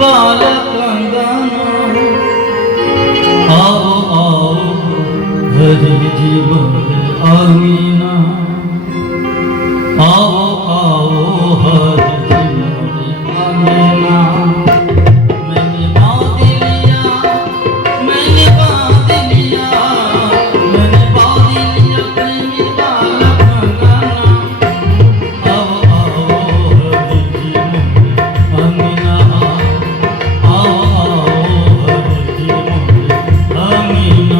बाल कंगना आओ आओ हरि जी बोल आमीना आओ आओ हरि जी बोल आमीना मैंने बांध लिया मैंने बांध लिया मैंने बांध लिया प्रेमी बाल कंगना आओ आओ हरि जी बोल आमीना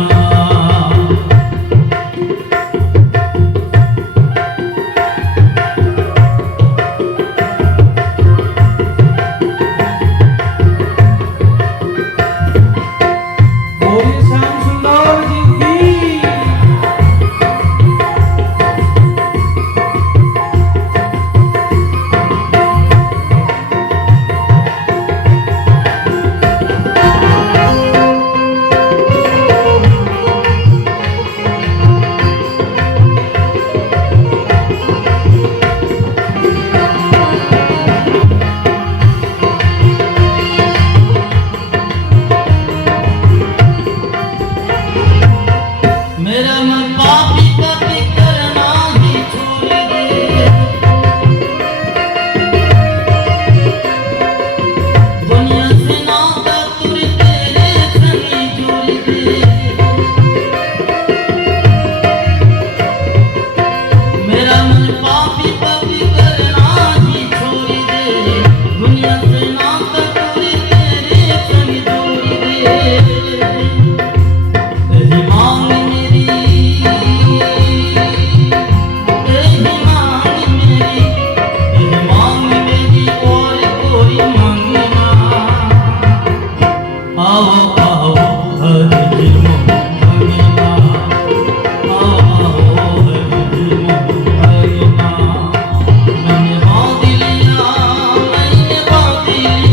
मेरा मन पापी कभी करना ही छोड़ दे दुनिया से नाता तुर तेरे संगी जोड़ दे मेरा मन पापी कभी करना ही छोड़ दे दुनिया से नाता तुर तेरे संगी जोड़ दे तेरी मांग मैंने बांध लिया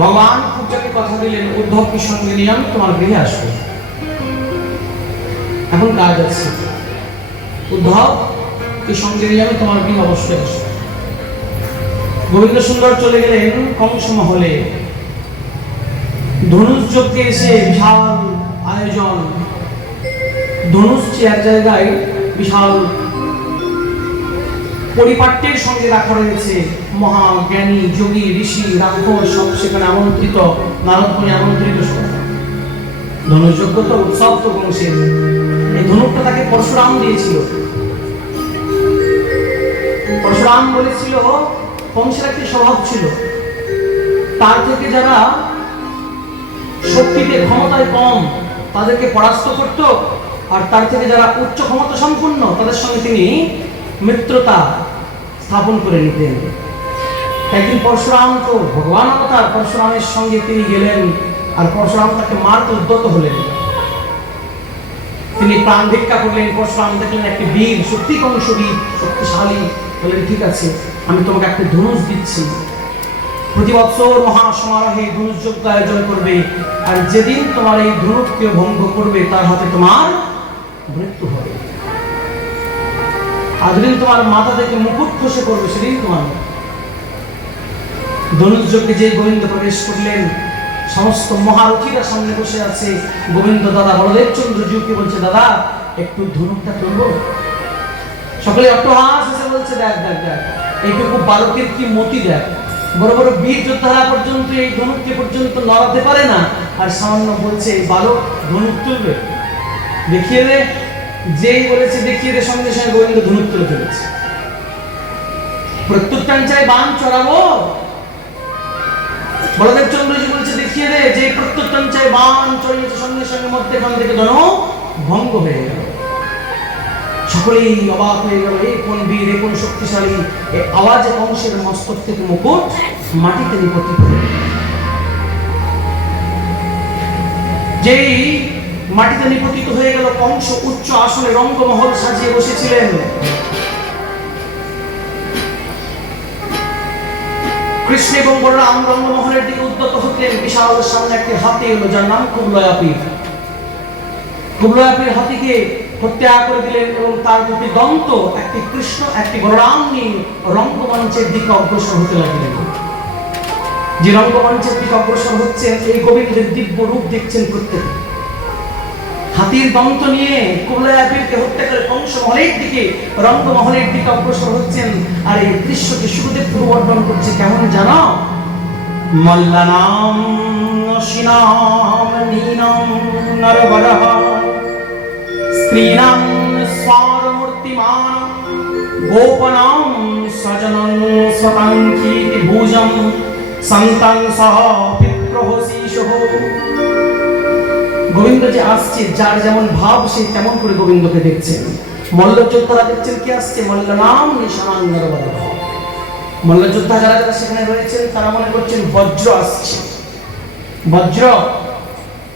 ভগবান পূজাকে কথা দিলেন, উদ্ধবকে সঙ্গে নিয়ে আমি তোমার গৃহে আসবো, এখন কাজ আছে। উদ্ধবকে সঙ্গে নিয়ে আমি তোমার গৃহে অবশ্যই আসবো। গোবিন্দ সুন্দর চলে গেলেন কংস মহলে। ধনুষ যজ্ঞে এসে বিশাল আয়োজন, ধনুষ এক জায়গায় বিশাল পরিপাট্যের সঙ্গে রাখা রয়েছে। মহাজ্ঞানী যোগী ঋষি রাক্ষস সব সেখানে আমন্ত্রিত, নারদ মুনি আমন্ত্রিত। ধনুযজ্ঞ তো উৎসব তো কংসের। এই ধনুকটা তাকে পরশুরাম দিয়েছিল। পরশুরাম বলেছিল, কংসের একটি স্বভাব ছিল, তার থেকে যারা শক্তিতে ক্ষমতায় কম তাদেরকে পরাস্ত করত, আর তার থেকে যারা উচ্চ ক্ষমতা সম্পন্ন তাদের সঙ্গে তিনি মিত্রতা স্থাপন করে নিতেন। একদিন পরশুরাম তো ভগবান অবতার, পরশুরামের সঙ্গে তিনি গেলেন, আর পরশুরাম তাকে মারতে উদ্যত হলেন। তিনি প্রাণ ভিক্ষা করলেন। পরশুরাম দেখলেন একটি বীর, সত্যি কংস বীর, শক্তিশালী। বললেন, ঠিক আছে, আমি তোমাকে একটা ধনুষ দিচ্ছি, প্রতি বছর মহাসমারোহে ধনুষ যজ্ঞ আয়োজন করবে, আর যেদিন তোমার এই ধনুককে ভঙ্গ করবে তার হাতে তোমার মৃত্যু হবে। আর যেদিন তোমার মাথা থেকে মুকুট খসে পড়বে সেদিন তোমার। ধনুষ যজ্ঞে যে গোবিন্দ প্রবেশ করলেন, সমস্ত মহারথীরা সামনে বসে আছে। গোবিন্দ দাদা বলদেব চন্দ্রজিউকে বলছে, দাদা একটু ধনুকটা তুলবো। সকলে অট্টহাস এসে বলছে, দেখ দেখ দেখ, এইটুকু বালকের কি মতি দেখ, বড় বড় বীর যোদ্ধারা পর্যন্ত এই ধনুককে পর্যন্ত নড়াতে পারে না, আর সামান্য বলছে এই বালক ধনুক তুলবে। দেখিয়ে দে, যেই বলেছে দেখিয়ে দে, সঙ্গে সঙ্গে গোবিন্দ ধনুক তুলে ফেলেছে। প্রত্যুত্তর চাই বান চড়াবো। বলদেব চন্দ্রজি বলছে, দেখিয়ে দে, যে প্রত্যুত্তর চাই বান চড়িয়েছে, সঙ্গে সঙ্গে মধ্যখান থেকে ধনুক ভঙ্গ হয়ে গেল। সকলেই অবাক হয়ে গেল, এই কোন বীর, এই কোন শক্তিশালী। এই আওয়াজে কংসের মস্তক থেকে মুকুট মাটিতে নিপতিত হল। যেই মাটিতে নিপতিত হয়ে গেল, কংস উচ্চ আসনে রঙ্গমহল সাজিয়ে বসেছিলেন। কৃষ্ণ এবং বলরাম রঙ্গমহলের দিকে উদ্যত হতেন। বিশাল সামনে একটি হাতি এলো, যার নাম কুবলয়াপীর। কুবলয়াপীর হাতিকে হত্যা করে দিলেন এবং তার দুটি দন্ত, একটি কৃষ্ণ একটি বলরাম নিয়ে রঙ্গমঞ্চের দিকে অগ্রসর হতে লাগলেন। যে রঙ্গমঞ্চের দিকে অগ্রসর হচ্ছেন, এই গোবিন্দের দিব্য রূপ দেখছেন প্রত্যেকে। হাতির দন্ত নিয়ে কুবলয়াপীরকে হত্যা করে কংস মহলের দিকে, রঙ্গমহলের দিকে অগ্রসর হচ্ছেন। আর এই দৃশ্যকে সুখদেব পূর্ববর্ণন করছে কেমন জানো? মল্লানাম নশিনাম নীনাম নরবরহ স্ত্রীনাম স্বরমূর্তিমান গোপনাম স্বজনং স্বতাঙ্কিতি ভুজং সন্তান সহ পিত্রহসিষহ। গোবিন্দ যে আসছে, যার যেমন ভাব সে তেমন করে গোবিন্দকে দেখছেন। মল্লযোদ্ধারা দেখছেন কি আসছে? মল্লনাম নিশানাং নরবরহ। মল্লযোদ্ধা যারা যারা সেখানে রয়েছেন তারা মনে করছেন বজ্র আসছে। বজ্র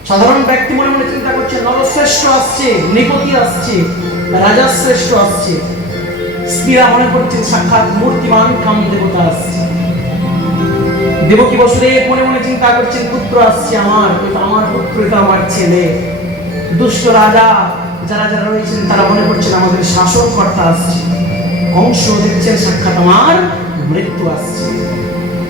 সাধারণ ব্যক্তি মনে মনে চিন্তা করছে নরশ্রেষ্ঠ আসছে, নৃপতি আসছে, রাজাশ্রেষ্ঠ আসছে। স্ত্রীরা মনে করছেন সাক্ষাৎ মূর্তিমান কামদেবতা আসছে। দেবকী বসুদেব মনে মনে চিন্তা করছেন পুত্র আসছে আমার, এটা আমার পুত্র, এটা আমার ছেলে। দুষ্ট রাজা যারা যারা রয়েছেন তারা মনে করছেন আমাদের শাসনকর্তা আসছে। কংস দেখছেন সাক্ষাৎ আমার মৃত্যু আসছে।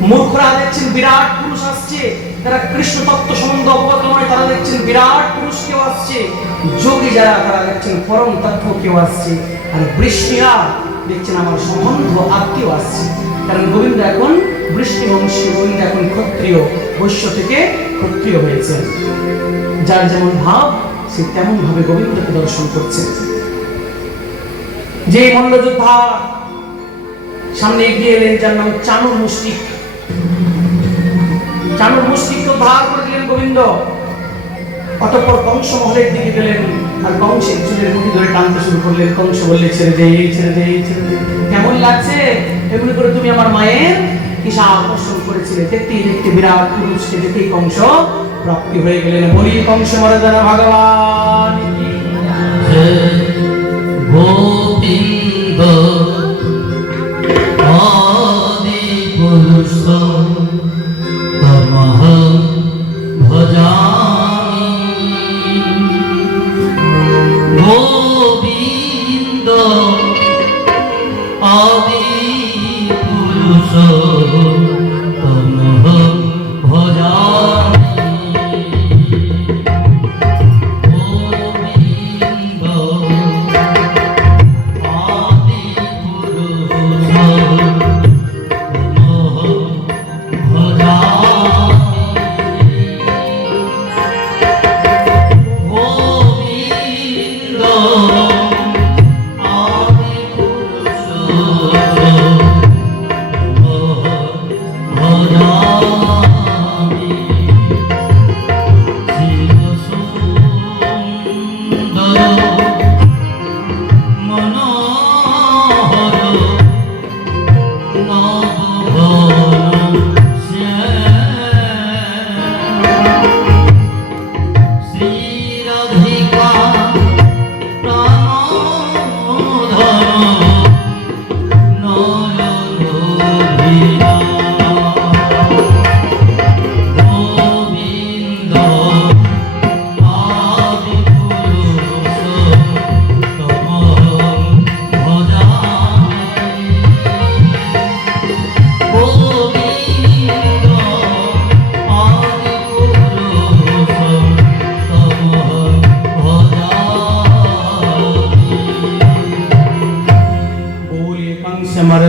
মূর্খরা দেখছেন বিরাট পুরুষ আসছে, যারা কৃষ্ণ তত্ত্ব সম্বন্ধে অবগত নয় তারা দেখছেন বিরাট পুরুষ কেউ আসছে। যোগী যারা তারা দেখছেন পরম তত্ত্ব কেউ আসছে। আর বৃষ্ণিরা দেখছেন আমার সম্বন্ধ আত্মীয় আসছে। কারণ গোবিন্দ এখন বৃষ্ণি বংশী, গোবিন্দ এখন ক্ষত্রিয়, বৈশ্য থেকে ক্ষত্রিয় হয়েছেন। যার যেমন ভাব সে তেমন ভাবে গোবিন্দকে দর্শন করছে। যে মল্লযোদ্ধা সামনে এগিয়ে এলেন, যার নাম চাণুর মুষ্টিক। চাণুর মুষ্টিক ধার করে দিলেন গোবিন্দ। অতঃপর কংস মহলের দিকে গেলেন, আর কংসের চুলের মুঠি ধরে টানতে শুরু করলেন। কংস বললে, ছেড়ে দে, ছেড়ে দে, ছেড়ে দে। কেমন লাগছে এগুলো করে? তুমি আমার মায়ের ঈশা আকর্ষণ করেছিলে। দেখতেই দেখতে বিরাট পুরুষকে দেখেই কংস প্রাপ্তি হয়ে গেলেন। বলি কংস মর্যাদা ভগবান কি জয়। গোবিন্দ আদি পুরুষ তমঃ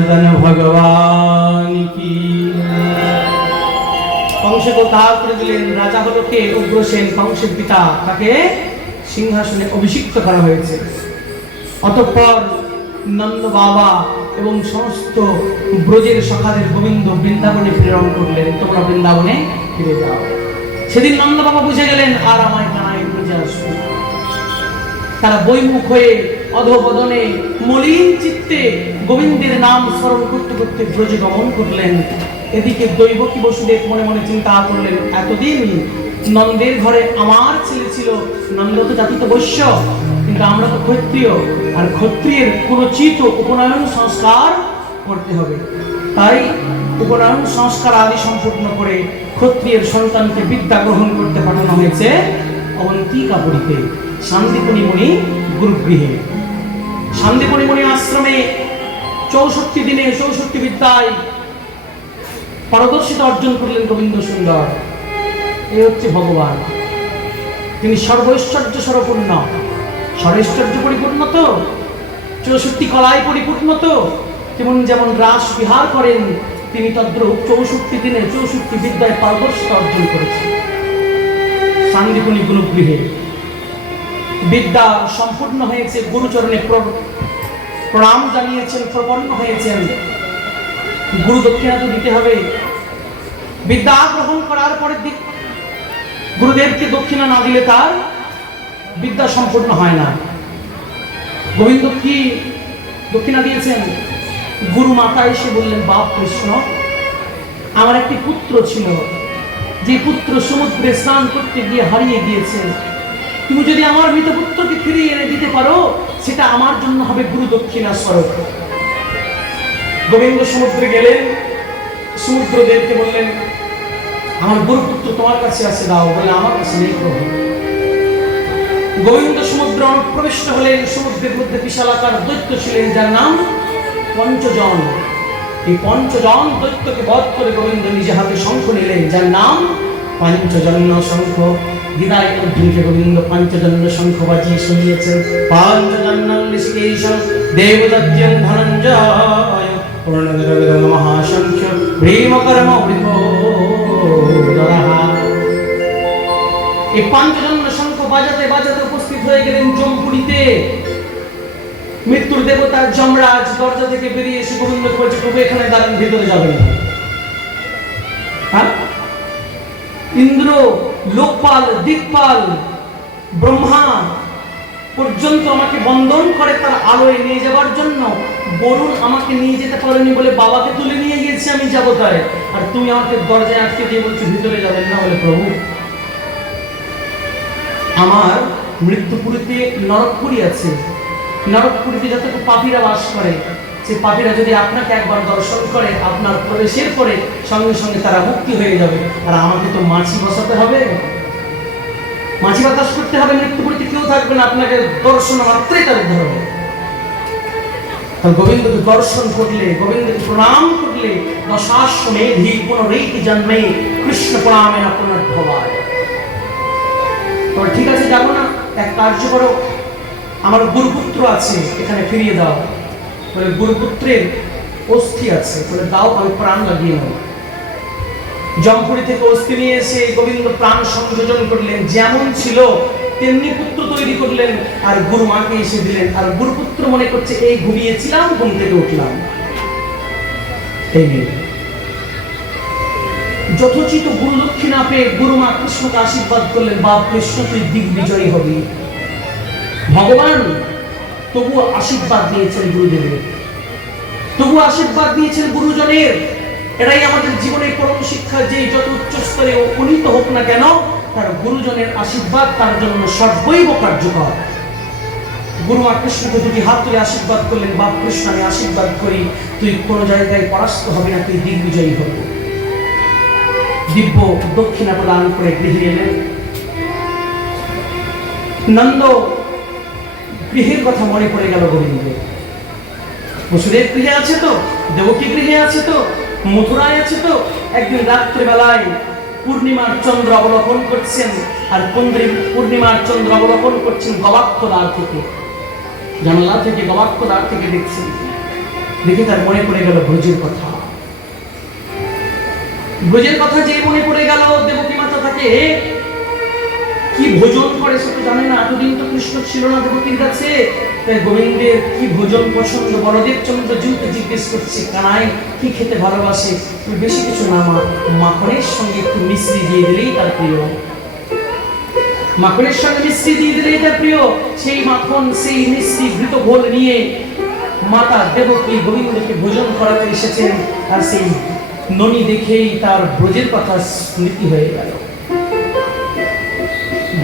सनातन भगवान की। কংসকে উদ্ধার করে দিলেন। রাজা হলো কে? উগ্রসেন, কংসের পিতা। তাকে সিংহাসনে অভিষিক্ত করা হয়েছে। অতঃপর নন্দ বাবা এবং সমস্ত ব্রজের সখাদের গোবিন্দ বৃন্দাবনে প্রেরণ করলেন, তোমরা বৃন্দাবনে ফিরে যাও। সেদিন নন্দ বাবা বুঝে গেলেন আর আমায় কানায় ব্রজে আসবে না। তারা বৈমুখ হয়ে অধোবদনে মলিন চিত্তে গোবিন্দের নাম স্মরণ করতে করতে ব্রজে গমন করলেন। এদিকে দৈবকী বসুদেব মনে মনে চিন্তা করলেন, এতদিন নন্দের ঘরে আমার ছেলে ছিল, নন্দ তো জাতিত বৈশ্য, কিন্তু আমরা তো ক্ষত্রিয়, আর ক্ষত্রিয়ের কোনচিত উপনয়ন সংস্কার করতে হবে। তাই উপনয়ন সংস্কার আদি সম্পূর্ণ করে ক্ষত্রিয়ের সন্তানকে বিদ্যা গ্রহণ করতে পাঠানো হয়েছে অবন্তিকাপুরীতে, শান্তিপনি মুনি গুরুগৃহে। শান্তিপনি মুনি আশ্রমে 64 দিনে 64 বিদ্যায় পারদর্শিতা অর্জন করলেন গোবিন্দ সুন্দর। এই হচ্ছে ভগবান। তিনি সর্বৈশ্বর্য সর্বপূর্ণ, সর্বৈশ্বর্য পরিপূর্ণ তো, 64 কলায় পরিপূর্ণ তো, যেমন যেমন রাস বিহার করেন তিনি তদ্রূপ 64 দিনে 64 বিদ্যায় পারদর্শিতা অর্জন করেছেন শান্তিপনি গুরুগৃহে। বিদ্যা সম্পূর্ণ হয়েছে, গুরুচরণে প্রণাম জানিয়েছেন, প্রপন্ন হয়েছেন। গুরু দক্ষিণা তো দিতে হবে। বিদ্যা গ্রহণ করার পরে গুরুদেবকে দক্ষিণা না দিলে তার বিদ্যা সম্পূর্ণ হয় না। গোবিন্দ কি দক্ষিণা দিয়েছেন? গুরু মাতা এসে বললেন, বাপ কৃষ্ণ, আমার একটি পুত্র ছিল, যে পুত্র সমুদ্রে স্নান করতে গিয়ে হারিয়ে গিয়েছে। তুমি যদি আমার মৃত পুত্রকে ফিরিয়ে এনে দিতে পারো, সেটা আমার জন্য হবে গুরু দক্ষিণা স্বরূপ। গোবিন্দ সমুদ্রে গেলেন, সমুদ্রদেবকে বললেন, আমার গুরুপুত্র তোমার কাছে আছে, দাও। বলে, আমার কাছে নেই প্রভু। গোবিন্দ সমুদ্র অনুপ্রবিষ্ট হলেন। সমুদ্রের মধ্যে বিশালাকার দৈত্য ছিলেন, যার নাম পঞ্চজন। এই পঞ্চজন দৈত্যকে বধ করে গোবিন্দ নিজে হাতে শঙ্খ নিলেন, যার নাম পঞ্চজন্য শঙ্খ। গীতায় অর্জুনকে গোবিন্দ পঞ্চজন্য শঙ্খ বাজিয়ে শুনিয়েছেন। পঞ্চজন্য ঋষিকেশ দেবদত্ত্যং ধনঞ্জয় পূর্ণদরগদং মহাশঙ্খ ভীমকর্ম বৃহোদরহা। এই পঞ্চজন্য শঙ্খ বাজাতে বাজাতে উপস্থিত হয়ে গেলেন জমপুরীতে। মৃত্যুর দেবতা যমরাজ দরজা থেকে বেরিয়ে এসে গোবিন্দকে বলছে, প্রভু এখানে দাঁড়ান, ভিতরে যাবেন না। ইন্দ্র, লোকপাল, দিকপাল, ব্রহ্মা পর্যন্ত আমাকে বন্দন করে তার আলোয় নিয়ে যাওয়ার জন্য। বরুণ আমাকে নিয়ে যেতে পারেনি বলে বাবাকে তুলে নিয়ে গেছে, আমি যাবো তাই, আর তুমি আমাকে দরজায় আটকে দিয়ে বলছো ভিতরে যাবেন না। বলে, প্রভু আমার মৃত্যুপুরীতে নরকপুরী আছে, নরকপুরীতে যতটুকু পাপীরা বাস করে, সেই পাপীরা যদি আপনাকে একবার দর্শন করে, আপনার প্রবেশের পরে সঙ্গে সঙ্গে তারা মুক্তি হয়ে যাবে। আর আমাকে তো মাছি বসাতে হবে, মাছি বাতাস করতে হবে, মৃত্যুপুরীতে কেউ থাকবে না, আপনাকে দর্শন মাত্রই তার উদ্ধার হবে। গোবিন্দকে দর্শন করলে, গোবিন্দকে প্রণাম করলে, দশাশ্বমেধি পুনরৈতি জন্মে কৃষ্ণ প্রণামে না পুনর্ভবায়। ঠিক আছে, যাবো না, এক কার্য করো, আমার গুরুপুত্র আছে, এখানে ফিরিয়ে দাও। বলে, গুরুপুত্রের অস্থি আছে, বলে দাও, আমি প্রাণ লাগিয়ে নেব। জমপুরি থেকে অস্থি নিয়ে এসে গোবিন্দ প্রাণ সংযোজন করলেন, যেমন ছিল তেমনি পুত্র তৈরি করলেন, আর গুরু মাকে এসে দিলেন। আর গুরুপুত্র মনে করছে এই ঘুমিয়েছিলাম, ঘুম থেকে উঠলাম। এই যথোচিত গুরু দক্ষিণা পেয়ে গুরু মা কৃষ্ণকে আশীর্বাদ করলেন, বাপ কৃষ্ণ তুই দিগ্বিজয়ী হবি। ভগবান তবুও আশীর্বাদ দিয়েছেন গুরুদেবের, তবু আশীর্বাদ দিয়েছেন গুরুজনের। এটাই আমাদের জীবনের পরম শিক্ষা, যে যত উচ্চ স্তরে উপনীত হোক না কেন, তার গুরুজনের আশীর্বাদ তার জন্য সর্বৈব কার্যকর। গুরু মা কৃষ্ণকে দুটি হাত তুলে আশীর্বাদ করলেন, বাপ কৃষ্ণ আমি আশীর্বাদ করি, তুই কোনো জায়গায় পরাস্ত হবি না, তুই দিগ্বিজয়ী হবি। দিব্য দক্ষিণা প্রদান করে গৃহে এলেন। নন্দ গৃহের কথা মনে পড়ে গেল গোবিন্দ। বসুদেব গৃহে আছে তো, দেবকী গৃহে আছে তো, মথুরায় আছে তো। একদিন রাত্রিবেলায় পূর্ণিমার চন্দ্র অবলোকন করছেন, আর পূর্ণিমার চন্দ্র অবলোকন করছেন গবাক্ষ দ্বার থেকে, জানালা থেকে গবাক্ষ দ্বার থেকে দেখছেন। দেখে তার মনে পড়ে গেল ব্রজের কথা। ব্রজের কথা যে মনে পড়ে গেল, দেবকী মাতা তাকে কি ভোজন করে সে তো জানে না। এতদিন তো কৃষ্ণ ছিল না দেবকীর কাছে, তাই গোবিন্দের কি ভোজন পছন্দ বলদেব চন্দ্র যেহেতু জিজ্ঞেস করছে কানাই কি খেতে ভালোবাসে, তুমি বেশি কিছু না মা, মাখনের সঙ্গে একটু মিশ্রি দিয়ে দিলেই তার প্রিয়। মাখনের সঙ্গে মিষ্টি দিয়ে দিলেই তার প্রিয়। সেই মাখন সেই মিষ্টি ঘৃত ঘোল নিয়ে মাতা দেবকী গোবিন্দকে ভোজন করাতে এসেছেন। আর সেই ননি দেখেই তার ব্রজের কথা স্মৃতি হয়ে গেল,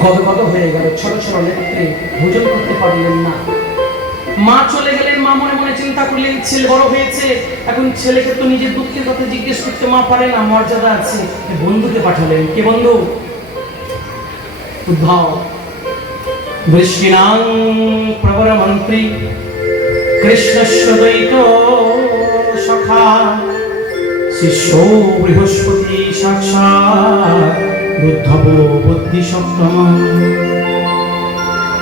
গদগদ হয়ে গেল, ছোট ছোট নেত্রে ভোজন করতে পারলেন না। মা চলে গেলেন। মা মনে মনে চিন্তা করলেন ছেলে বড় হয়েছে, এখন ছেলেকে তো নিজের দুঃখের কথা জিজ্ঞেস করতে মা পারে না, মর্যাদা আছে। বন্ধুকে পাঠালেন। কে বন্ধু? উদ্ধব। বৃষ্টিনাং প্রবর মন্ত্রী কৃষ্ণস্য দ্বৈত সখা শিষ্য বৃহস্পতি সাক্ষাৎ উদ্ধব বুদ্ধি সপ্তম।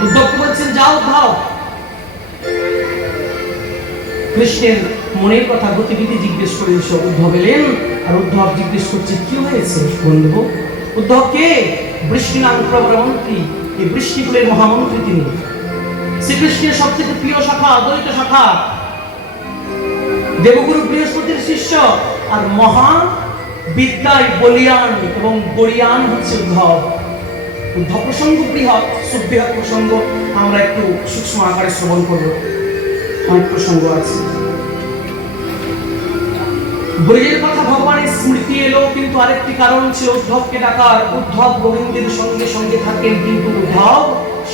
উদ্ধবকে বলছেন যাও উদ্ধব, কৃষ্ণের মনের কথা গতিবিধি জিজ্ঞেস করে এসো। উদ্ধব এলেন। আর উদ্ধব জিজ্ঞেস করছে কি হয়েছে বন্ধু? উদ্ধব কে? বৃষ্টিনাং প্রবর মন্ত্রী, এই বৃষ্টিকুলের মহামন্ত্রী তিনি। শ্রীকৃষ্ণের সবচেয়ে প্রিয় শাখা, দ্বৈত শাখা, দেবগুরু বৃহস্পতির শিষ্য, আর মহা বিদ্যায় বলিয়ান এবং বলিয়ান হচ্ছে উদ্ধব। উদ্ধব প্রসঙ্গ বৃহৎ, সুবৃহৎ প্রসঙ্গ, আমরা একটু সূক্ষ্ম আকারে শ্রবণ করব, অনেক প্রসঙ্গ আছে। ব্রজের কথা ভগবানের স্মৃতি এলো, কিন্তু আরেকটি কারণ ছিল উদ্ধবকে ডাকার। উদ্ধব গোবিন্দের সঙ্গে সঙ্গে থাকেন, কিন্তু উদ্ধব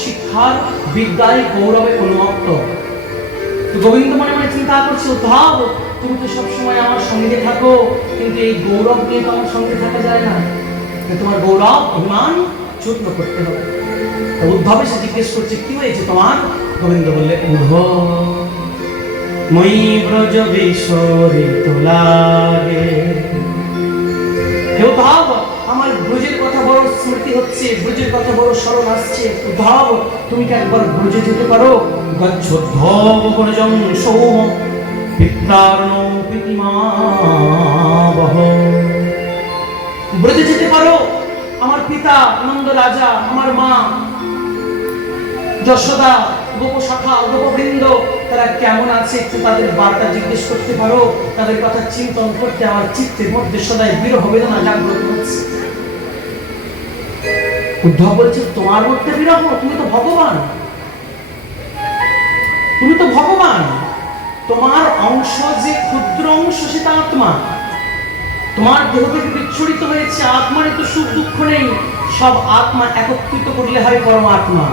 শিক্ষার বিদ্যায় গৌরবে উন্মত্ত। গোবিন্দ মনে মনে চিন্তা করছে উদ্ধব তুমি তো সবসময় আমার সঙ্গে থাকো, কিন্তু এই গৌরব নিয়ে তো আমার সঙ্গে থাকা যায় না, তোমার গৌরব অভিমান চূর্ণ করতে হবে। উদ্ধব এসে জিজ্ঞেস করছে কি হয়েছে তোমার? গোবিন্দ বললে উদ্ধব মই ব্রজ বিশরিত লাগে। হে উদ্ধব আমার ব্রজের কথা বড় স্মৃতি হচ্ছে, ব্রজের কথা বড় স্মরণ আসছে। উদ্ধব তুমি কি একবার ব্রজে যেতে পারো? গচ্ছোদ্ধব ব্রজং সৌম পিত্রার্ণো প্রীতিমাবহ। ব্রজে যেতে পারো? আমার পিতা নন্দ রাজা, আমার মা যশোদা, গোপশাখা, গোপবৃন্দ তারা কেমন আছে একটু তাদের বার্তা জিজ্ঞেস করতে পারো? তাদের কথা চিন্তন করতে আমার চিত্তের মধ্যে সদাই বিরহ বেদনা জাগ্রত হচ্ছে। উদ্ধব বলছে তোমার মধ্যে বিরহ? তুমি তো ভগবান, তুমি তো ভগবান, তোমার অংশ যে ক্ষুদ্র অংশ সেটা আত্মা, তোমার দেহ থেকে বিচ্ছুরিত হয়েছে, আত্মার তো সুখ দুঃখ নেই, সব আত্মা একত্রিত করলে হয় পরমাত্মা।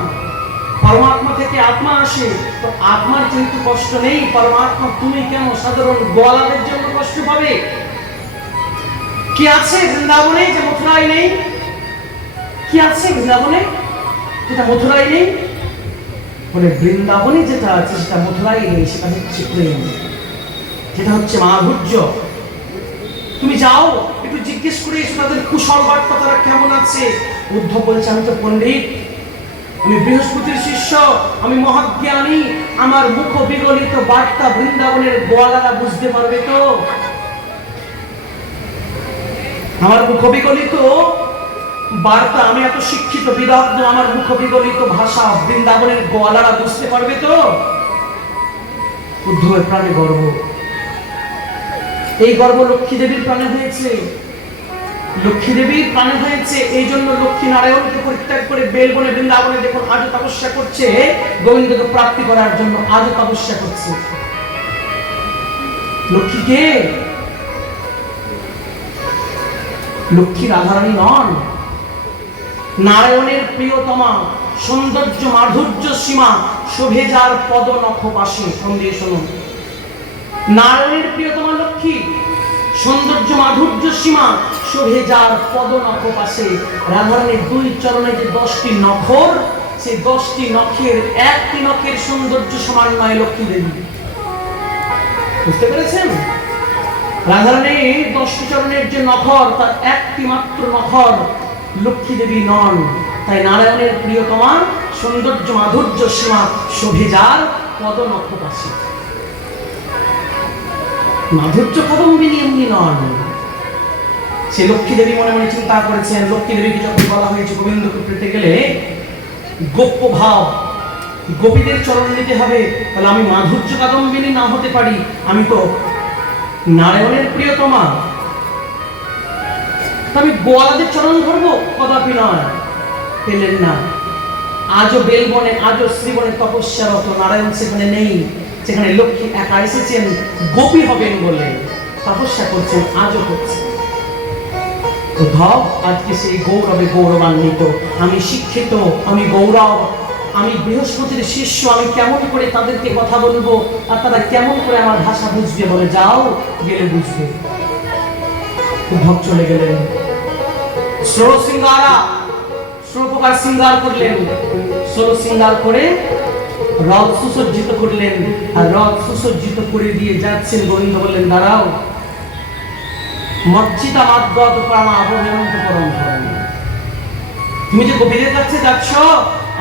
পরমাত্মা থেকে আত্মা আসে, তো আত্মার যেহেতু কষ্ট নেই, পরমাত্মা তুমি কেন সাধারণ গোয়ালাদের জন্য কষ্ট পাবে? কি আছে বৃন্দাবনে যে মথুরায় নেই? কি আছে বৃন্দাবনে যেটা মথুরায় নেই? বলে বৃন্দাবনে যেটা আছে সেটা মথুরায় নেই, সেটা হচ্ছে প্রেম, যেটা হচ্ছে মাধুর্য। তুমি যাও একটু জিজ্ঞেস করে এসো তাদের কুশল বার্তা, তারা কেমন আছে। উদ্ধব বলছে আমি তো পণ্ডিত, আমি বৃহস্পতির শিষ্য, আমি মহাজ্ঞানী, আমার মুখ বিগলিত বার্তা বৃন্দাবনের গোয়ালারা বুঝতে পারবে তো? আমার মুখ বিগলিত বার্তা, আমি এত শিক্ষিত বিদগ্ধ, আমার মুখ বিগলিত ভাষা বৃন্দাবনের গোয়ালারা বুঝতে পারবে তো? উদ্ধবের প্রাণে গর্ব, এই গর্ব লক্ষ্মী দেবীর প্রাণে হয়েছে। লক্ষ্মী দেবীর প্রাণে হয়েছে, এই জন্য লক্ষ্মী নারায়ণকে পরিত্যাগ করে বেলবনে বৃন্দাবনে দেখুন আজও তপস্যা করছে, গোবিন্দকে প্রাপ্তি করার জন্য আজও তপস্যা করছে। লক্ষ্মী কে? লক্ষ্মী রাধারানী নন, নারায়ণের প্রিয়তমা, সৌন্দর্য মাধুর্য সীমা, শোভে যার পদ নখ পাশে। সন্দেহ শুনুন, নারায়ণের প্রিয়তমা লক্ষ্মী, সৌন্দর্য মাধুর্য সীমা, শোভে যার পদ নখ পাশে। রাধারানীর দুই চরণে যে 10টি নখর, সেই 10টি নখের একটি নখের সৌন্দর্য সমান নয় লক্ষ্মী দেবী। বুঝতে পেরেছেন? রাধারানীর 10টি চরণের যে নখর, তার একটি মাত্র নখর লক্ষ্মী দেবী নন। তাই নারায়ণের প্রিয়তমা, সৌন্দর্য মাধুর্য সীমা, শোভে যার পদ নখ পাশে। মাধুর্য কাদম্বিনী এমনি নন। সে লক্ষ্মী দেবী মনে মনে চিন্তা করেছেন, লক্ষ্মী দেবীকে যখন বলা হয়েছে গোবিন্দকে পেতে গেলে গোপ্য ভাব, গোপীদের চরণ নিতে হবে, তাহলে আমি মাধুর্য কাদম্বিনী না হতে পারি, আমি তো নারায়ণের প্রিয়তমা, আমি গোয়ালাদের চরণ ধরবো? কদাপি নয়। পেলেন না। আজও বেলবনে, আজও শ্রীবনে তপস্যারত নারায়ণ সেখানে নেই, সেখানে লক্ষ্মী একা এসেছেন গোপী হবেন বলে তপস্যা করছেন, আজও করছেন। উদ্ধব আজকে সেই গৌরবে গৌরবান্বিত, আমি শিক্ষিত, আমি গৌরব, আমি বৃহস্পতির শিষ্য, আমি কেমন করে তাদেরকে কথা বলবো আর তারা কেমন করে আমার ভাষা বুঝবে? বলে যাও, গেলে বুঝবে। উদ্ধব চলে গেলেন। ষোড়শ প্রকার শৃঙ্গার করলেন, 16 শৃঙ্গার করে রথ সুসজ্জিত করলেন, আর রথ সুসজ্জিত করে দিয়ে যাচ্ছেন। গোবিন্দ বললেন দাঁড়াও, মচ্ছিতা মাদ্গত প্রাণা আবহেমন্ত পরম ধরণ, তুমি যে গোপীদের কাছে যাচ্ছ,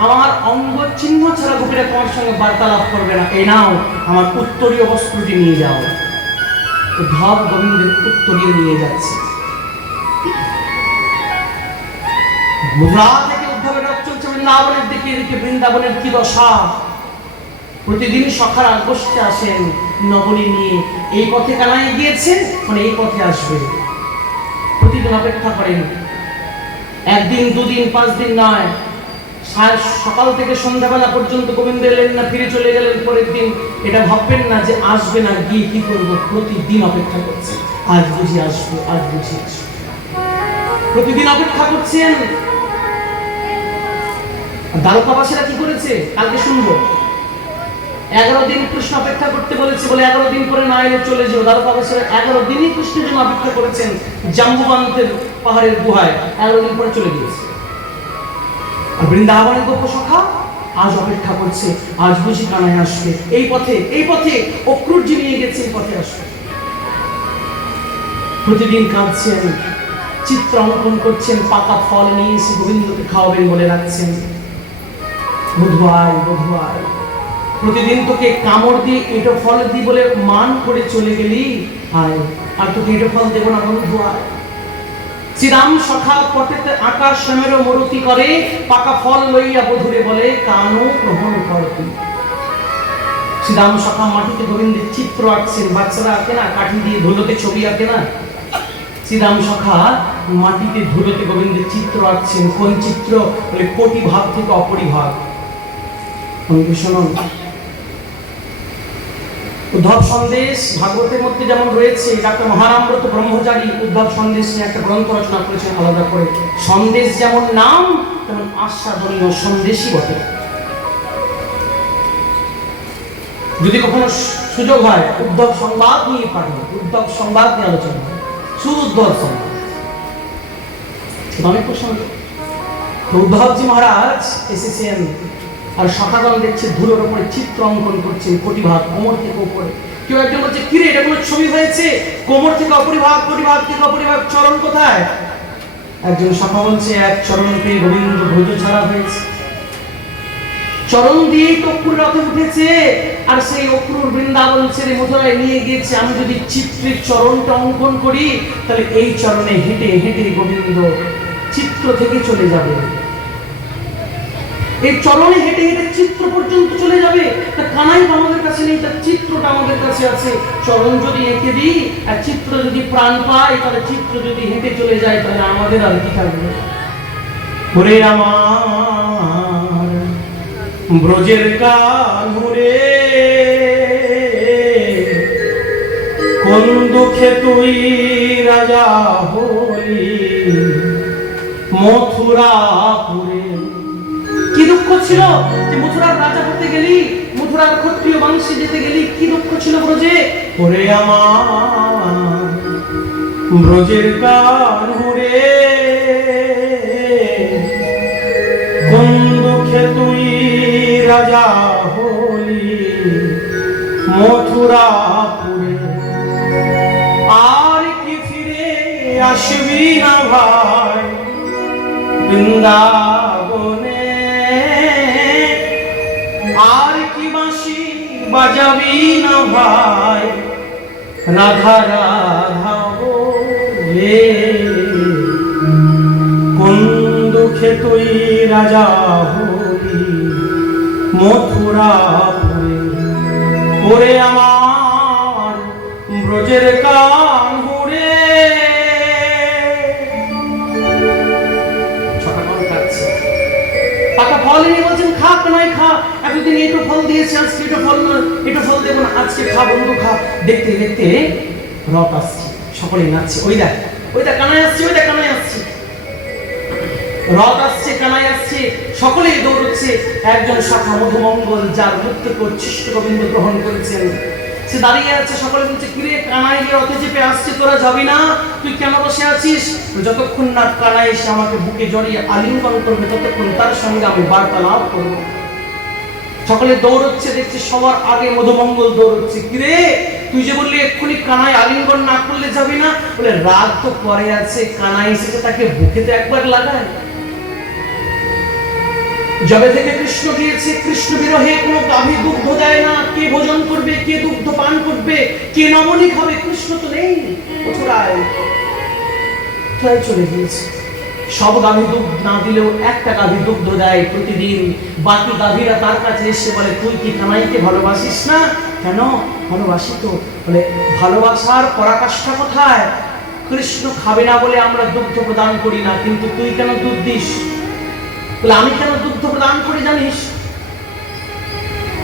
আমার অঙ্গ চিহ্ন ছাড়া গোপীরা তোমার সঙ্গে বার্তালাপ করবে না, এই নাও আমার উত্তরীয় বস্ত্রটি নিয়ে যাও। উদ্ধব গোবিন্দের উত্তরীয় নিয়ে যাচ্ছে। মথুরা থেকে উদ্ধবের রথ চলছে বৃন্দাবনের দিকে, এদিকে বৃন্দাবনের কি দশা। প্রতিদিন সখারা গোষ্ঠী আসেন নবনী নিয়ে, এই পথে কানাই গিয়েছেন, মানে এই পথে আসবে, প্রতিদিন অপেক্ষা করেন। একদিন, দুদিন, 5 দিন নয়, সকাল থেকে সন্ধ্যাবেলা পর্যন্ত গোবিন্দ এলেন না, ফিরে চলে গেলেন পরের দিন। এটা ভাববেন না যে আসবে না, গিয়ে কি করবো, প্রতিদিন অপেক্ষা করছে, আজ বুঝি আসবে, আজ বুঝি আসবে, প্রতিদিন অপেক্ষা করছেন। দ্বারকাবাসীরা কি করেছে কালকে শুনবো। 11 দিন কৃষ্ণ অপেক্ষা করতে বলেছে, বলে 11 দিন পরে না এলে চলে যাও। দ্বারকাবাসীরা 11 দিনই কৃষ্ণের জন্য অপেক্ষা করেছেন জাম্বুবান্তের পাহাড়ের গুহায়, 11 দিন পরে চলে গিয়েছে। আর বৃন্দাবনের গোপ সখা আজ অপেক্ষা করছে, আজ বুঝি কানাই আসবে, এই পথে, এই পথে অক্রুরজি নিয়ে গেছে, এই পথে আসবে। প্রতিদিন কাঁদছেন, চিত্র অঙ্কন করছেন, পাকা ফল নিয়ে এসে গোবিন্দকে খাওয়াবেন বলে রাখছেন। বধুয়ায় বধুয়ায়, প্রতিদিন তোকে কামড় দিয়ে এঁটো ফল দিই বলে মান করে চলে গেলি, আয় আর তোকে এঁটো ফল দেবো না বধুয়ায়। শ্রীরাম সখা পটেতে আকাশ শ্যামেরও মরুতি করে, পাকা ফল লইয়া বধুরে বলে কানও গ্রহণ করতি। শ্রীরাম সখা মাটিতে গোবিন্দের চিত্র আঁকছেন, বাচ্চারা আঁকে না, কাঠি দিয়ে ধুলোতে ছবি আঁকে না, শ্রীরাম সখা মাটিতে ধুলোতে গোবিন্দের চিত্র আঁকছেন। কোন চিত্র? বলে কোটি ভাগ থেকে অপরিভাগ। শুনুন, উদ্ধব সন্দেশ ভাগবতের মধ্যে যেমন রয়েছে, ডাক্তার মহারামব্রত ব্রহ্মচারী উদ্ধব সন্দেশ নিয়ে একটা গ্রন্থ রচনা করেছেন আলাদা করে। সন্দেশ যেমন নাম, তেমন আস্বাদনীয় সন্দেশই বটে। যদি কখনো সুযোগ হয় উদ্ধব সংবাদ নিয়ে পাঠাবো, উদ্ধব সংবাদ নিয়ে আলোচনা হয়, শুধু উদ্ধব সংবাদ, অনেক প্রসঙ্গ। উদ্ধবজি মহারাজ এসেছেন, আর সখাগণ দেখছে ধুলোর উপরে চিত্র অঙ্কন করছেন, কোটিভাগ কোমর থেকে উপরে। কেউ একজন বলছে কিরে এটা কোনো ছবি হয়েছে, কোমর থেকে অপরিভাগ, কোটিভাগ থেকে অপরিভাগ, চরণ কোথায়? একজন সখা বলছে এক চরণ পেয়ে গোবিন্দ ভোজ ছাড়া হয়েছে, চরণ দিয়েই তো অক্রুর রথে উঠেছে, আর সেই অক্রুর বৃন্দাবন ছেড়ে মথুরায় নিয়ে গিয়েছে। আমি যদি চিত্রের চরণটা অঙ্কন করি, তাহলে এই চরণে হেঁটে হেঁটে গোবিন্দ চিত্র থেকে চলে যাবে, এই চরণে হেঁটে হেঁটে চিত্র পর্যন্ত চলে যাবে। তা কানাই তো আমাদের কাছে নেই, তার চিত্রটা আমাদের কাছে আছে। চরণ যদি এঁকে দিই আর চিত্র যদি প্রাণ পায়, তাহলে চিত্র যদি হেঁটে চলে যায়, তাহলে আমাদের আর কি থাকবে? ওরে আমার ব্রজের কানুরে, কোন দুঃখে তুই রাজা হলি মথুরাপুরে। কি দুঃখ ছিল যে মথুরার রাজা হতে গেলি, মথুরার ক্ষত্রিয় বংশে যেতে গেলি, কি দুঃখ ছিল ব্রজে? ওরে আমার ব্রজের কানুরে, কোন দুঃখে তুই রাজা হলি মথুরাপুরে। আর কি ফিরে আসবি না ভাই বৃন্দাবনে, আর কি বাঁশি বাজাবি না ভাই রাধা রাধা বলে কোন দুঃখে তুই রাজা হলি মথুরাপুরে, ওরে আমার ব্রজের কানপুরে। পাকা ফল এনে বলছেন খা কানাই খা, এতদিন এটো ফল দিয়েছে আজকে এটো ফল দেবো না, আজকে খা বন্ধু খা। দেখতে দেখতে রথ আসছে, সকলে নাচছে, ওই দেখ কানাই আসছে, ওই দেখ কানাই আসছে। রথ আসছে, কানাই আসছে, সকলেই দৌড়চ্ছে। একজন শাখা মধুমঙ্গল যার মুক্ত কৃষ্ণ গোবিন্দ গ্রহণ করেছেন, সে দাঁড়িয়ে আছে। সকলে বলছে কিরে কানাই যে রথে চেপে আসছে, তোরা যাবি না? তুই কেন বসে আছিস? যতক্ষণ না কানাই এসে আমাকে বুকে জড়িয়ে আলিঙ্গন করবে ততক্ষণ তার সঙ্গে আমি বার্তালাপ করবো। সকলে দৌড়চ্ছে, দেখছে সবার আগে মধুমঙ্গল দৌড়চ্ছে। কিরে তুই যে বললি এক্ষুনি কানাই আলিঙ্গন না করলে যাবি না? বলে রাগ তো পরে আছে, কানাই এসেছে তাকে বুকেতে একবার লাগায়। যবে থেকে কৃষ্ণ গিয়েছে, কৃষ্ণ বিরহে কোনো গাভী দুগ্ধ দেয় না। কে ভোজন করবে, কে দুগ্ধ পান করবে, কে নমনী খাবে? কৃষ্ণ তো নেই, মথুরায় চলে গিয়েছে। সব গাভী দুধ না দিলেও একটা গাভী দুগ্ধ দেয় প্রতিদিন। বাকি গাভীরা তার কাছে এসে বলে তুই কি কানাইকে ভালোবাসিস না? কেন ভালোবাসি তো। বলে ভালোবাসার পরাকাষ্ঠা কোথায়? কৃষ্ণ খাবে না বলে আমরা দুগ্ধ প্রদান করি না, কিন্তু তুই কেন দুধ দিস? বলে আমি কেন দুগ্ধ প্রদান করি জানিস?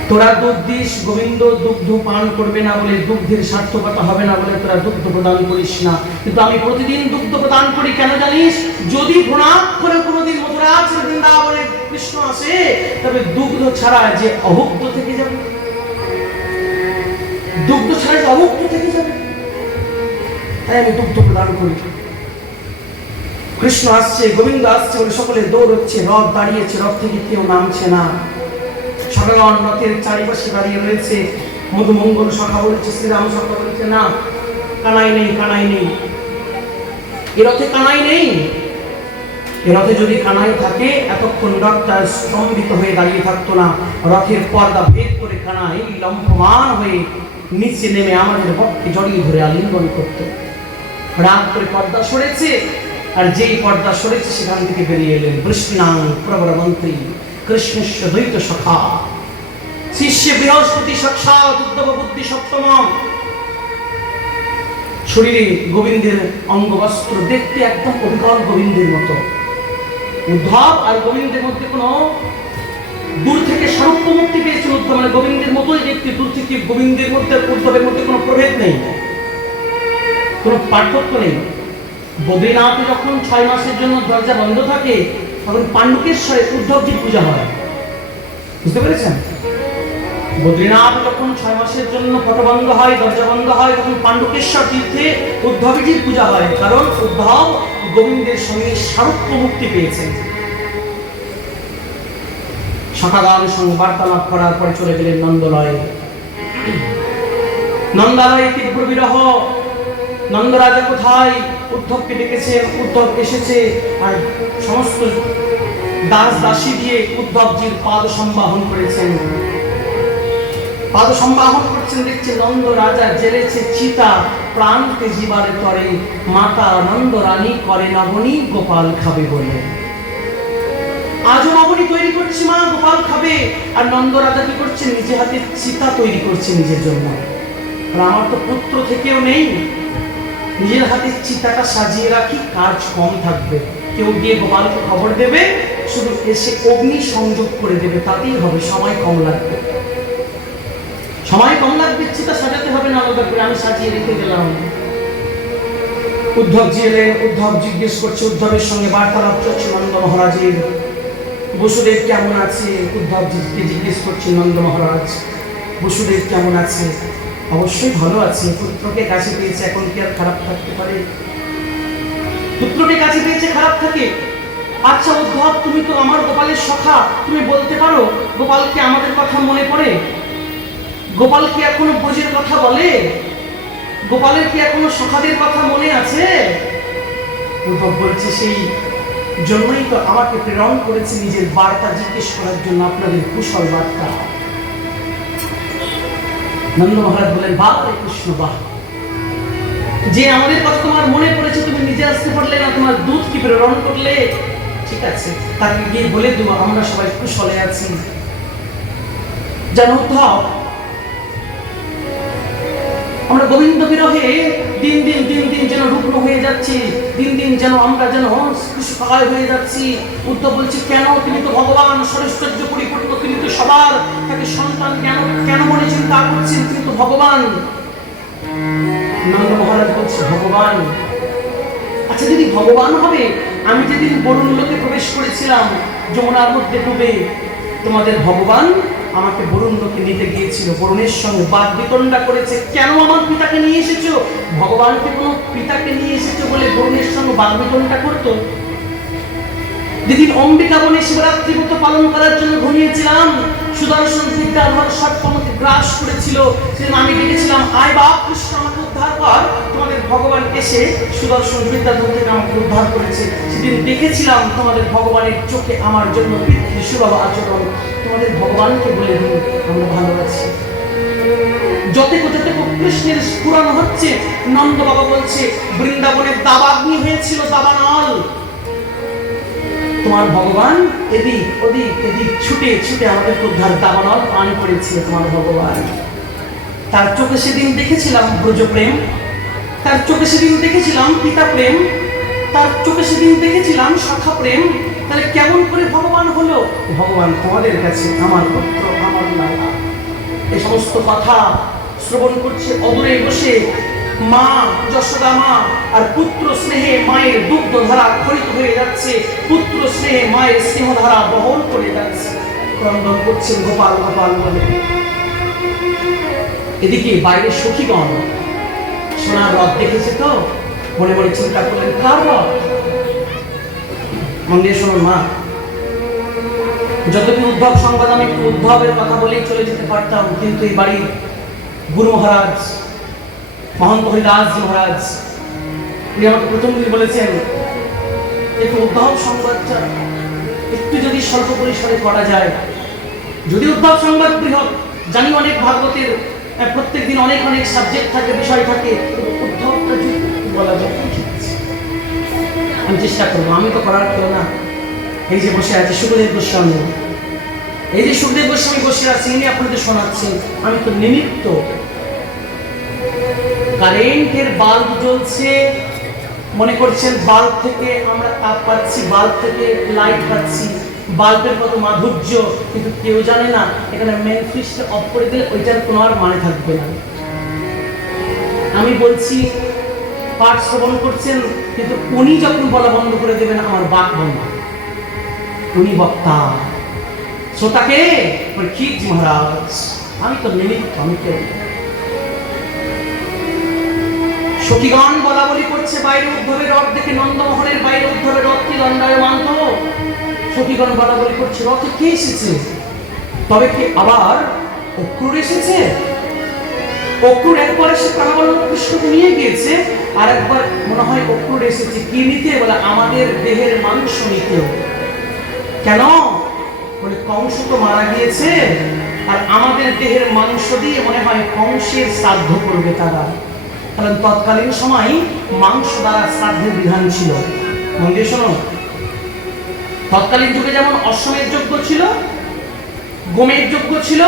তোরা দুধ দিস, গোবিন্দ দুগ্ধ পান করবে না বলে, দুগ্ধের সার্থকতা হবে না বলে তোরা দুগ্ধ প্রদান করিস না, কিন্তু আমি প্রতিদিন দুগ্ধ প্রদান করি। কেন জানিস? যদি ভ্রূণাক্ষরে কোনোদিন মথুরা ছেড়ে বৃন্দাবনে কৃষ্ণ আসে, তবে দুগ্ধ ছাড়া যে অভুক্ত থেকে যাবে, দুগ্ধ ছাড়া যে অভুক্ত থেকে যাবে, তাই আমি দুগ্ধ প্রদান করি। কৃষ্ণ আসছে, গোবিন্দ আসছে বলে সকলে দৌড়চ্ছে। রথ দাঁড়িয়েছে, রথ থেকে কেউ নামছে না। সকালগণ রথের চারিপাশে দাঁড়িয়ে রয়েছে। মধুমঙ্গল সখা বলছে, শ্রীরাম সখা বলছে না কানাই নেই, কানাই নেই, এ রথে কানাই নেই। এ রথে যদি কানাই থাকে এতক্ষণ রথটা স্তম্ভিত হয়ে দাঁড়িয়ে থাকতো না। রথের পর্দা ভেদ করে কানাই লম্ফমান হয়ে নিচে নেমে আমাদের বক্ষে জড়িয়ে ধরে আলিঙ্গন করতো। রাগ করে পর্দা সরেছে, আর যেই পর্দা সরেছে সেখান থেকে বেরিয়ে এলেন বৃষ্টিনাং প্রবর মন্ত্রী কৃষ্ণেশ্ব দ্বৈত সখা শিষ্য বৃহস্পতি সাক্ষাৎ উদ্ধব বুদ্ধি সপ্তম। শরীরে গোবিন্দের অঙ্গবস্ত্র, দেখতে একদম অবিকল গোবিন্দের মতো। উদ্ধব আর গোবিন্দের মধ্যে কোনো দূর থেকে সারূপ্য মুক্তি পেয়েছেন। উদ্ধব মানে গোবিন্দের মতোই দেখতে, দূর থেকে গোবিন্দের মধ্যে উদ্ধবের মধ্যে কোনো প্রভেদ নেই, কোনো পার্থক্য নেই। বদ্রীনাথে যখন 6 মাসের জন্য দরজা বন্ধ থাকে, তখন পাণ্ডুকেশ্বরে উদ্ধবজির পূজা হয়, বুঝতে পেরেছেন? বদ্রীনাথ যখন 6 মাসের জন্য পট বন্ধ হয়, দরজা বন্ধ হয়, তখন পাণ্ডুকেশ্বর তীর্থে উদ্ধবজির পূজা হয়, কারণ উদ্ধব গোবিন্দের সঙ্গে সারূপ্য মুক্তি পেয়েছেন। সখাগণের সঙ্গে বার্তালাপ করার পরে চলে গেলেন নন্দলয়ে। নন্দালয়ে তীব্র বিরহ। নন্দরাজা কোথায়? উদ্ধবকে ডেকেছেন, উদ্ধব এসেছে, আর সমস্ত দাস দাসী দিয়ে উদ্ধবজির পাদ সম্বাহন করেছেন। পাদ সম্বাহন করছেন, দেখছে নন্দ রাজা জেলেছে চিতা, প্রান্তে জীবারে তরে, মাতা নন্দ রানী করে নবনী গোপাল খাবে বলে। আজও নবনী তৈরি করছে, মা গোপাল খাবে। আর নন্দ রাজা কি করছেন? নিজে হাতে চিতা তৈরি করছে নিজের জন্য। আর আমার তো পুত্র থেকেও নেই, নিজের হাতে চিতাটা সাজিয়ে রাখি, কাজ কম থাকবে। কেউ গিয়ে গোপালকে খবর দেবে, শুধু এসে অগ্নি সংযোগ করে দেবে, তাতেই হবে, সময় কম লাগবে। সময় কম লাগবে, চিতা সাজাতে হবে না আলাদা করে, আমি সাজিয়ে রেখে গেলাম। উদ্ধবজি এলেন, উদ্ধব জিজ্ঞেস করছে, উদ্ধবের সঙ্গে বার্তালাপ চলছে নন্দ মহারাজের। বসুদেব কেমন আছে? উদ্ধবজিকে জিজ্ঞেস করছে নন্দ মহারাজ, বসুদেব কেমন আছে? অবশ্যই ভালো আছে, পুত্রকে কাছে পেয়েছে, এখন কি আর খারাপ থাকতে পারে? পুত্রকে কাছে পেয়েছে, খারাপ থাকে? আচ্ছা উদ্ধব, তুমি তো আমার গোপালের সখা, তুমি বলতে পারো গোপালকে আমাদের কথা মনে পড়ে? গোপাল কি এখনো ব্রজের কথা বলে? গোপালের কি এখনো সখাদের কথা মনে আছে? উদ্ধব বলছে, সেই জন্যই তো আমাকে প্রেরণ করেছে নিজের বার্তা জিজ্ঞেস করার জন্য, আপনাদের কুশল বার্তা। নন্দ মহারাজ বলেন, বাহ রে কৃষ্ণ বাহ, যে আমাদের কথা তোমার মনে পড়েছে, তুমি নিজে আসতে পারলে না, তোমার দূত কি প্রেরণ করলে? ঠিক আছে, তাকে গিয়ে বলে দেবো আমরা সবাই কুশলে আছি। জানো উদ্ধব, আমরা গোবিন্দ বিরহে দিন দিন দিন দিন যেন রুগ্ন হয়ে যাচ্ছি, দিন দিন যেন আমরা যেন সকাল হয়ে যাচ্ছি। উদ্ধব বলছে কেন? তিনি তো ভগবান, ষড়ৈশ্বর্য পরিপূর্ণ, তিনি তো সবার, তাকে সন্তান কেন কেন মনে চিন্তা করছেন? তিনি তো ভগবান। নন্দ মহারাজ বলছে ভগবান? আচ্ছা যদি ভগবান হবে, আমি যেদিন বরুণ লোকে প্রবেশ করেছিলাম যমুনার মধ্যে ডুবে, তোমাদের ভগবান আমাকে বরুণ লোকে নিতে গিয়েছিল, বরুণের সঙ্গে বাদ বিতণ্ডা করেছে, কেন আমার পিতাকে নিয়ে এসেছো? ভগবানকে কোনো পিতাকে নিয়ে এসেছো বলে বরুণের সঙ্গে বাদ বিতণ্ডা করতো? যেদিন অম্বিকা বনে শিবরাত্রি ব্রত পালন করার জন্য ঘুমিয়েছিলাম, সুদর্শন বিদ্যাধর সর্প আমাকে গ্রাস করেছিল, সেদিন আমি ডেকেছিলাম আয় বাপ কৃষ্ণ আমাকে উদ্ধার কর, তোমাদের ভগবান এসে সুদর্শন বিদ্যাধর থেকে আমাকে উদ্ধার করেছে। সেদিন দেখেছিলাম তোমাদের ভগবানের চোখে আমার জন্য পিতৃসুলভ আচরণ। তোমাদের ভগবানকে বলে দিন আমরা ভালো আছি। যতটুকু যতটুকু কৃষ্ণের স্ফুরণ হচ্ছে, নন্দ বাবা বলছে বৃন্দাবনের দাবাগ্নি হয়েছিল, দাবানল। তোমার ভগবান এদিক ওদিক এদিক ছুটে ছুটে আমাদের উদ্ধার, দাবানল পান করেছিল তোমার ভগবান। তার চোখে সেদিন দেখেছিলাম ব্রজ প্রেম, তার চোখে সেদিন দেখেছিলাম পিতা প্রেম, তার চোখে সেদিন দেখেছিলাম সখা প্রেম। তাহলে কেমন করে ভগবান হলো? ভগবান তোমাদের কাছে আমার পুত্র, আমার লালা। এই সমস্ত কথা শ্রবণ করছে অদূরে বসে মা যশোদা মা, আর পুত্র স্নেহে মায়ের দুগ্ধ ধারা ক্ষরিত হয়ে যাচ্ছে, পুত্র স্নেহে মায়ের স্নেহ ধারা বহন করে যাচ্ছে, ক্রন্দন করছেন গোপাল গোপাল বলে। এদিকে বাইরে সখীগণ সোনার রথ দেখেছে তো, মনে মনে চিন্তা করলেন কার রথ? মন দিয়ে শুনুন মা, যতদিন উদ্ধব সংবাদ, আমি একটু উদ্ধবের কথা বলেই চলে যেতে পারতাম, কিন্তু এই বাড়ির গুরু মহারাজ মহন্ত হরিদাস মহারাজ উনি আমাকে প্রথম দিন বলেছেন একটু উদ্ধব সংবাদটা একটু যদি স্বল্প পরিসরে করা যায়। যদি উদ্ধব সংবাদ বৃহৎ, জানি অনেক ভাগবতের প্রত্যেক দিন অনেক অনেক সাবজেক্ট থাকে, বিষয় থাকে, উদ্ধবটা যদি বলা যায় ঠিক আছে, আমি চেষ্টা করবো। আমি তো করার কেউ না। এই যে বসে আছে সুখদেব গোস্বামী, এই যে সুখদেব গোস্বামী বসে আছে, ইনি আপনাদের শোনাচ্ছেন, আমি তো নিমিত্ত। কারেন্টের বাল্ব জ্বলছে, মনে করছেন বাল্ব থেকে আমরা তাপ পাচ্ছি, বাল্ব থেকে লাইট পাচ্ছি, বাল্বের কত মাধুর্য, কিন্তু কেউ জানে না এখানে মেন সুইচটা অফ করে দিলে ওইটার কোনো আর মানে থাকবে না। আমি বলছি পাঠ শ্রবণ করছেন, কিন্তু উনি যখন বলা বন্ধ করে দেবেন আমার বাক বন্ধ। উনি বক্তা, শ্রোতাকে পরীক্ষিত মহারাজ, আমি তো নিমিত্ত, আমি কেউ। সখীগণ বলা বলি করছে বাইরে উদ্ধবের রথ দেখে, নন্দমোহনের বাইরে উদ্ধবের রথটি দণ্ডায়মান। তো সখীগণ বলা বলি করছে রথে কে এসেছে? তবে কি আবার অক্রূর এসেছে? অক্রূর একবার এসে প্রাণবল্লভ কৃষ্ণকে নিয়ে গিয়েছে, আর একবার মনে হয় অক্রূর এসেছে কি নিতে? বলে আমাদের দেহের মাংস নিতে। কেন? বলে কংস তো মারা গিয়েছে, আর আমাদের দেহের মাংস দিয়ে মনে হয় কংসের শ্রাদ্ধ করবে তারা। কারণ তৎকালীন সময় মাংস দ্বারা শ্রাদ্ধের বিধান ছিল। মন দিয়ে শোনো, তৎকালীন যুগে যেমন অশ্বমের যজ্ঞ ছিল, গোমের যজ্ঞ ছিল,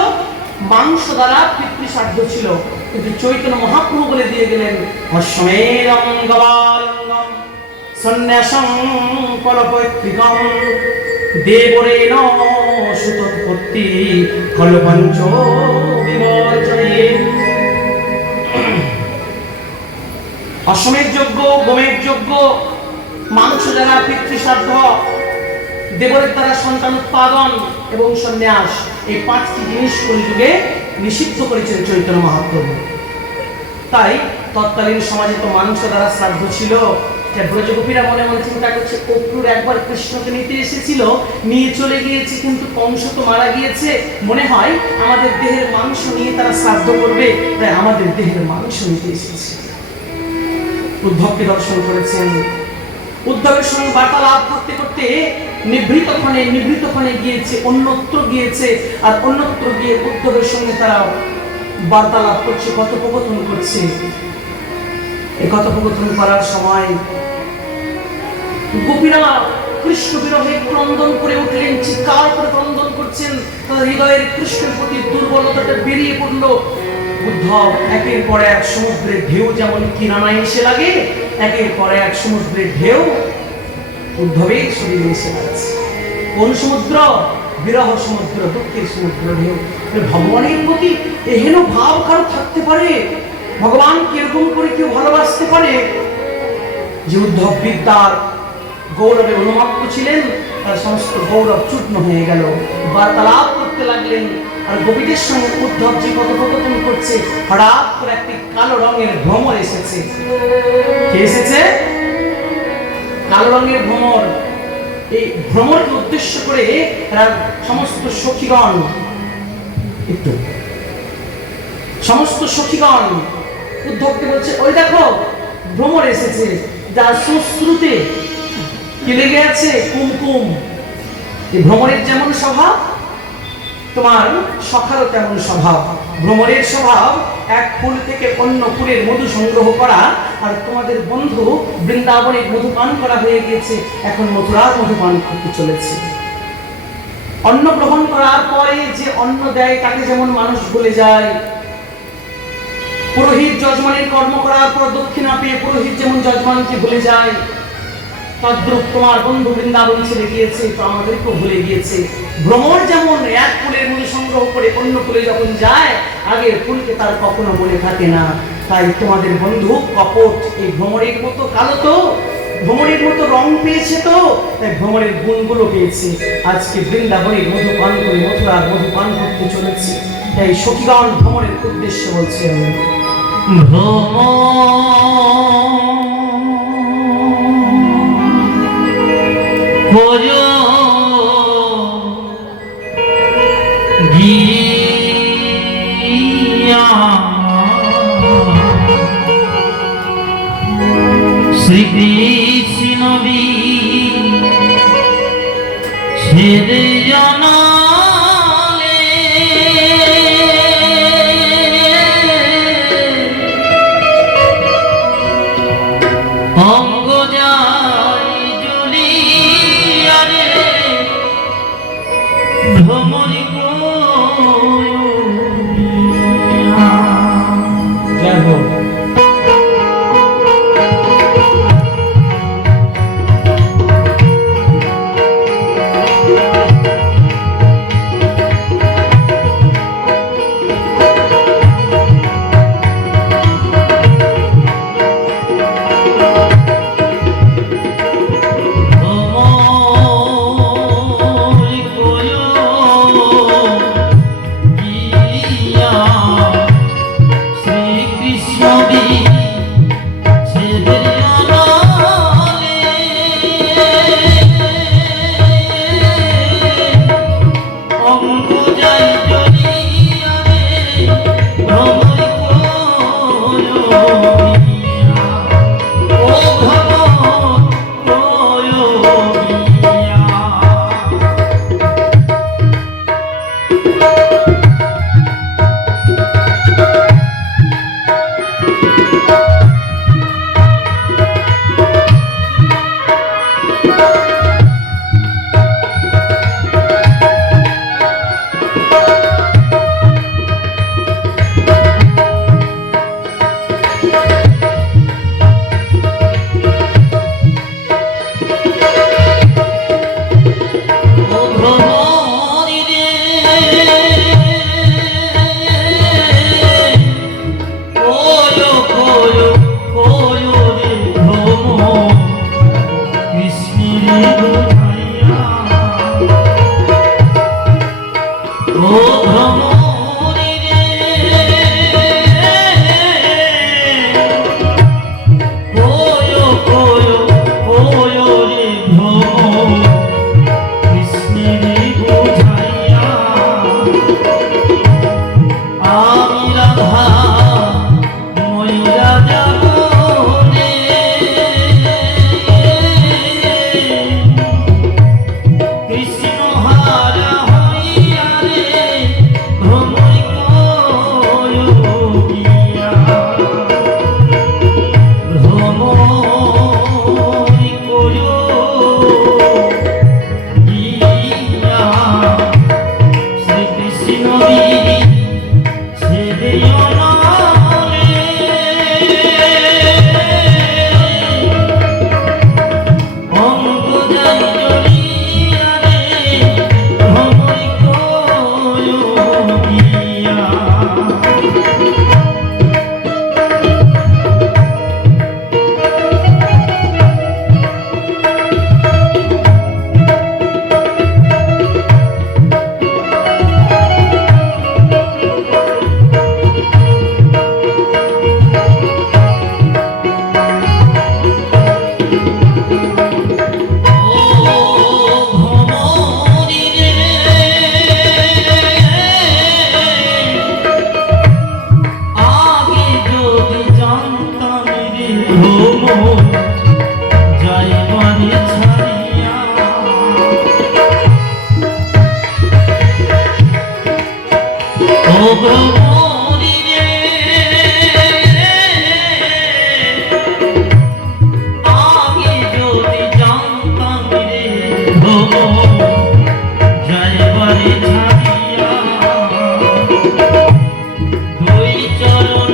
মাংস দ্বারা পিতৃ শ্রাদ্ধ ছিল। কিন্তু চৈতন্য মহাপ্রভু বলে দিয়ে গেলেন অশ্বমেরং গবালঙ্গম সন্ন্যাসং কলপৈত্রিকম দেবরেণ সুতোৎপত্তি কলপঞ্চ বিবর্জয়ে। অশ্বমের যজ্ঞ, গোমের যজ্ঞ, মাংস দ্বারা পিতৃশ্রাদ্ধ, দেবরের দ্বারা সন্তান উৎপাদন এবং সন্ন্যাস, এই পাঁচটি জিনিস কলিযুগে নিষিদ্ধ করেছেন চৈতন্য মহাপ্রভু। তাই তৎকালীন সমাজে তো মাংস দ্বারা শ্রাদ্ধ ছিল। ব্রজগোপীরা মনে মনে চিন্তা করছে অক্রূর একবার কৃষ্ণকে নিতে এসেছিল, নিয়ে চলে গিয়েছে, কিন্তু কংস তো মারা গিয়েছে, মনে হয় আমাদের দেহের মাংস নিয়ে তারা শ্রাদ্ধ করবে, তাই আমাদের দেহের মাংস নিতে এসেছে। উদ্ধবকে দর্শন করেছেন, উদ্ধবের সঙ্গে বার্তালাপ করতে করতে নিভৃতক্ষণে গিয়েছে, অন্যত্র গিয়েছে, আর অন্যত্র গিয়ে উদ্ধবের সঙ্গে তারা বার্তালাপ করছে, কথোপকথন করছে। এই কথোপকথন করার সময় গোপীরা কৃষ্ণ বিরহে ক্রন্দন করে উঠলেন, চিৎকার করে ক্রন্দন করছেন, তাদের হৃদয়ের কৃষ্ণের প্রতি দুর্বলতাটা বেরিয়ে পড়ল। উদ্ধব একের পর এক সমুদ্রের ঢেউ যেমন কিনারায় এসে লাগে, একের পর এক সমুদ্রের ঢেউ উদ্ধবের শরীরে এসে লাগছে। কোন সমুদ্র? বিরহ সমুদ্র, দুঃখের সমুদ্র ঢেউ। ভগবানের প্রতি এহেন ভাব কারো থাকতে পারে? ভগবান কিরকম করে কেউ ভালোবাসতে পারে? যে উদ্ধব বিদ্যার গৌরবে অনুমত্ত ছিলেন, তার সমস্ত গৌরব চূর্ণ হয়ে গেল। বার্তালাপ করতে লাগলেন, আর গোপীদের সঙ্গে উদ্ধব যে কথোপকথন করছে, হঠাৎ করে একটি কালো রঙের ভ্রমর এসেছে। কে এসেছে? কালো রঙের ভ্রমর। এই ভ্রমরকে উদ্দেশ্য করে সমস্ত সখীগণ সমস্ত সখীগণ উদ্ধবকে বলছে, ওই দেখো ভ্রমর এসেছে, যার সুশ্রুতে কি লেগে আছে? কুমকুম। এই ভ্রমরের যেমন স্বভাব, তোমার সখারও তেমন স্বভাব। ভ্রমরের স্বভাব এক ফুল থেকে অন্য ফুলের মধু সংগ্রহ করা, আর তোমাদের বন্ধু বৃন্দাবনের মধু পান করা হয়ে গিয়েছে, এখন মথুরার মধু পান করতে চলেছে। অন্ন গ্রহণ করার পরে যে অন্ন দেয় তাকে যেমন মানুষ ভুলে যায়, পুরোহিত যজমানের কর্ম করার পর দক্ষিণা পেয়ে পুরোহিত যেমন যজমানকে ভুলে যায়, তদ্রূপ তোমার বন্ধু বৃন্দাবন ছেড়ে গিয়েছে, তো আমাদেরকেও ভুলে গিয়েছে। ভ্রমর যেমন এক ফুলের মধু সংগ্রহ করে অন্য ফুলে যখন যায়, আগের ফুলকে তার কখনো মনে থাকে না। তাই তোমাদের বন্ধু কপট, এই ভ্রমরের মতো কালো তো, ভ্রমরের মতো রং পেয়েছে, তো তাই ভ্রমরের গুণগুলো পেয়েছে। আজকে বৃন্দাবনের মধু পান করে মথুরার মধু পান করতে চলেছে। তাই সখীগণ ভ্রমরের উদ্দেশ্য বলছে, শ্রীকৃষ্ণ ছেড়ে জানালে অঙ্গ যায় জুলিয়া রে ভ্রমরি জয় হোক। ভ্রমরি রে আগে যদি জানতাম রে যাইবারে ছাড়িয়া দুই চরণ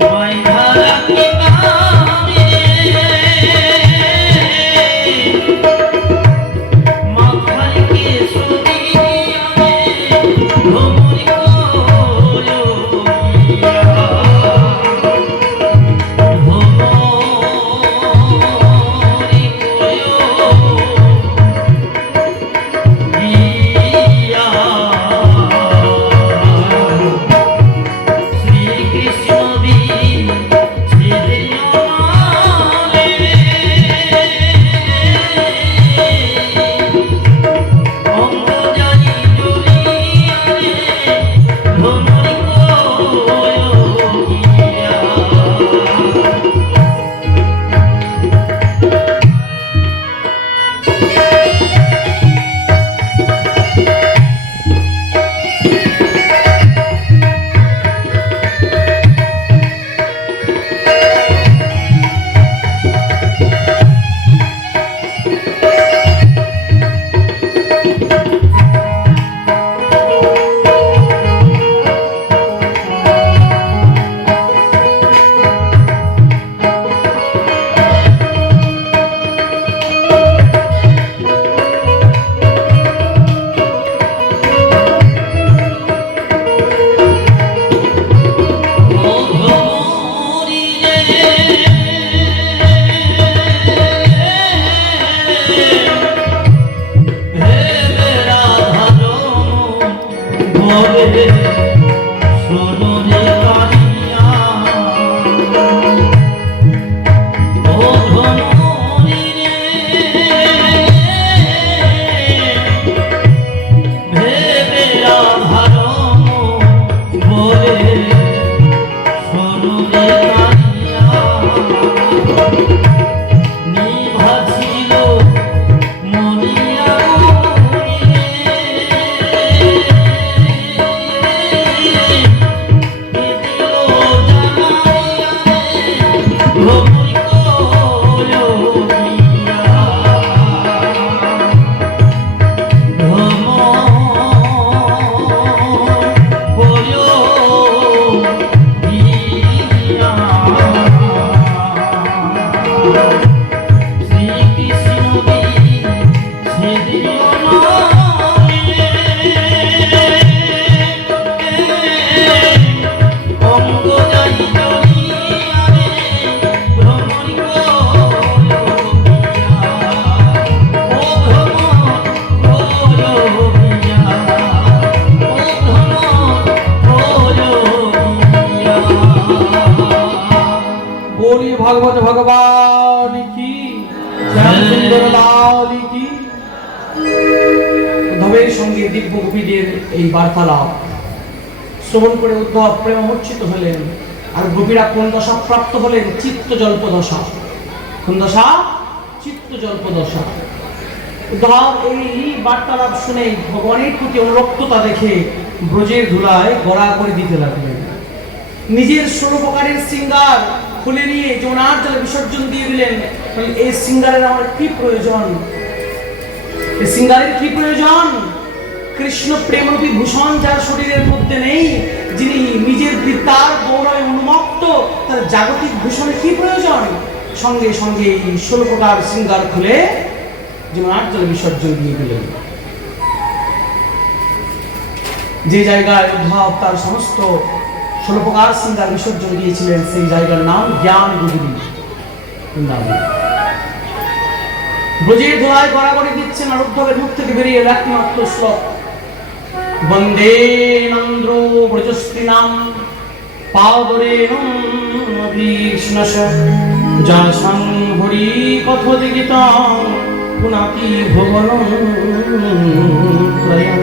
বাইধা রাখিতাম রে মাথায় কেশ দিয়া ভ্রমরি করিয়া ভ্রমরি করিয়া শ্রীকৃষ্ণ বীর ছেড়িয়া রে অঙ্গ জানি জ্বলিয়া রে ভ্রমরি করিয়া ভ্রমরি রে হে রাধারম ভবে সোনরে কারিয়া ও ভ্রমরি রে ভেবে রাধারম ভবে সোনরে কারিয়া নিভাছিল মনিয়া बोली भागवत भगवान की श्याम सुंदर लाल की উদ্ধবের সঙ্গে দিব্য গোপীদের এই বার্তালাপ শ্রবণ করে উদ্ধব প্রেমমূর্ছিত হলেন। আর গোপীরা কোন দশা প্রাপ্ত হলেন? চিত্ত জল্পদশা। কোন দশা? চিত্ত জল্পদশা। উদ্ধব এই বার্তালাপ শুনে ভগবানের প্রতি অনুরক্ততা দেখে ব্রজের ধুলায় গড়া করে দিতে লাগলেন। নিজের 16 প্রকারের শৃঙ্গার খুলে নিয়ে যমুনার জলে বিসর্জন দিয়ে দিলেন। এই শৃঙ্গারের আমার কি প্রয়োজন? এই শৃঙ্গারের কি প্রয়োজন? কৃষ্ণ প্রেমরূপী ভূষণ যার শরীরের মধ্যে নেই, যিনি নিজের বিদ্যার গৌরবে উন্মত্ত, তার জাগতিক ভূষণের কি প্রয়োজন? সঙ্গে সঙ্গে এই 16 প্রকার শৃঙ্গার খুলে যমুনার জলে বিসর্জন দিয়ে দিলেন। যে জায়গায় উদ্ধব তার সমস্ত 16 প্রকার শৃঙ্গার বিসর্জন দিয়েছিলেন সেই জায়গার নাম জ্ঞান গুজরি বৃন্দাবন। ব্রজের ধোলায় গড়াগড়ি দিচ্ছেন আর উদ্ধবের মুখ থেকে বেরিয়ে এলো একমাত্র শ্লোক, বন্দে নন্দ্র ব্রজস্ত্রীনাম পাদরেণম ভীষ্ণশ যাসাং হরি কথোদিগিতাং পুনাতি ভুবনম ত্রয়ম।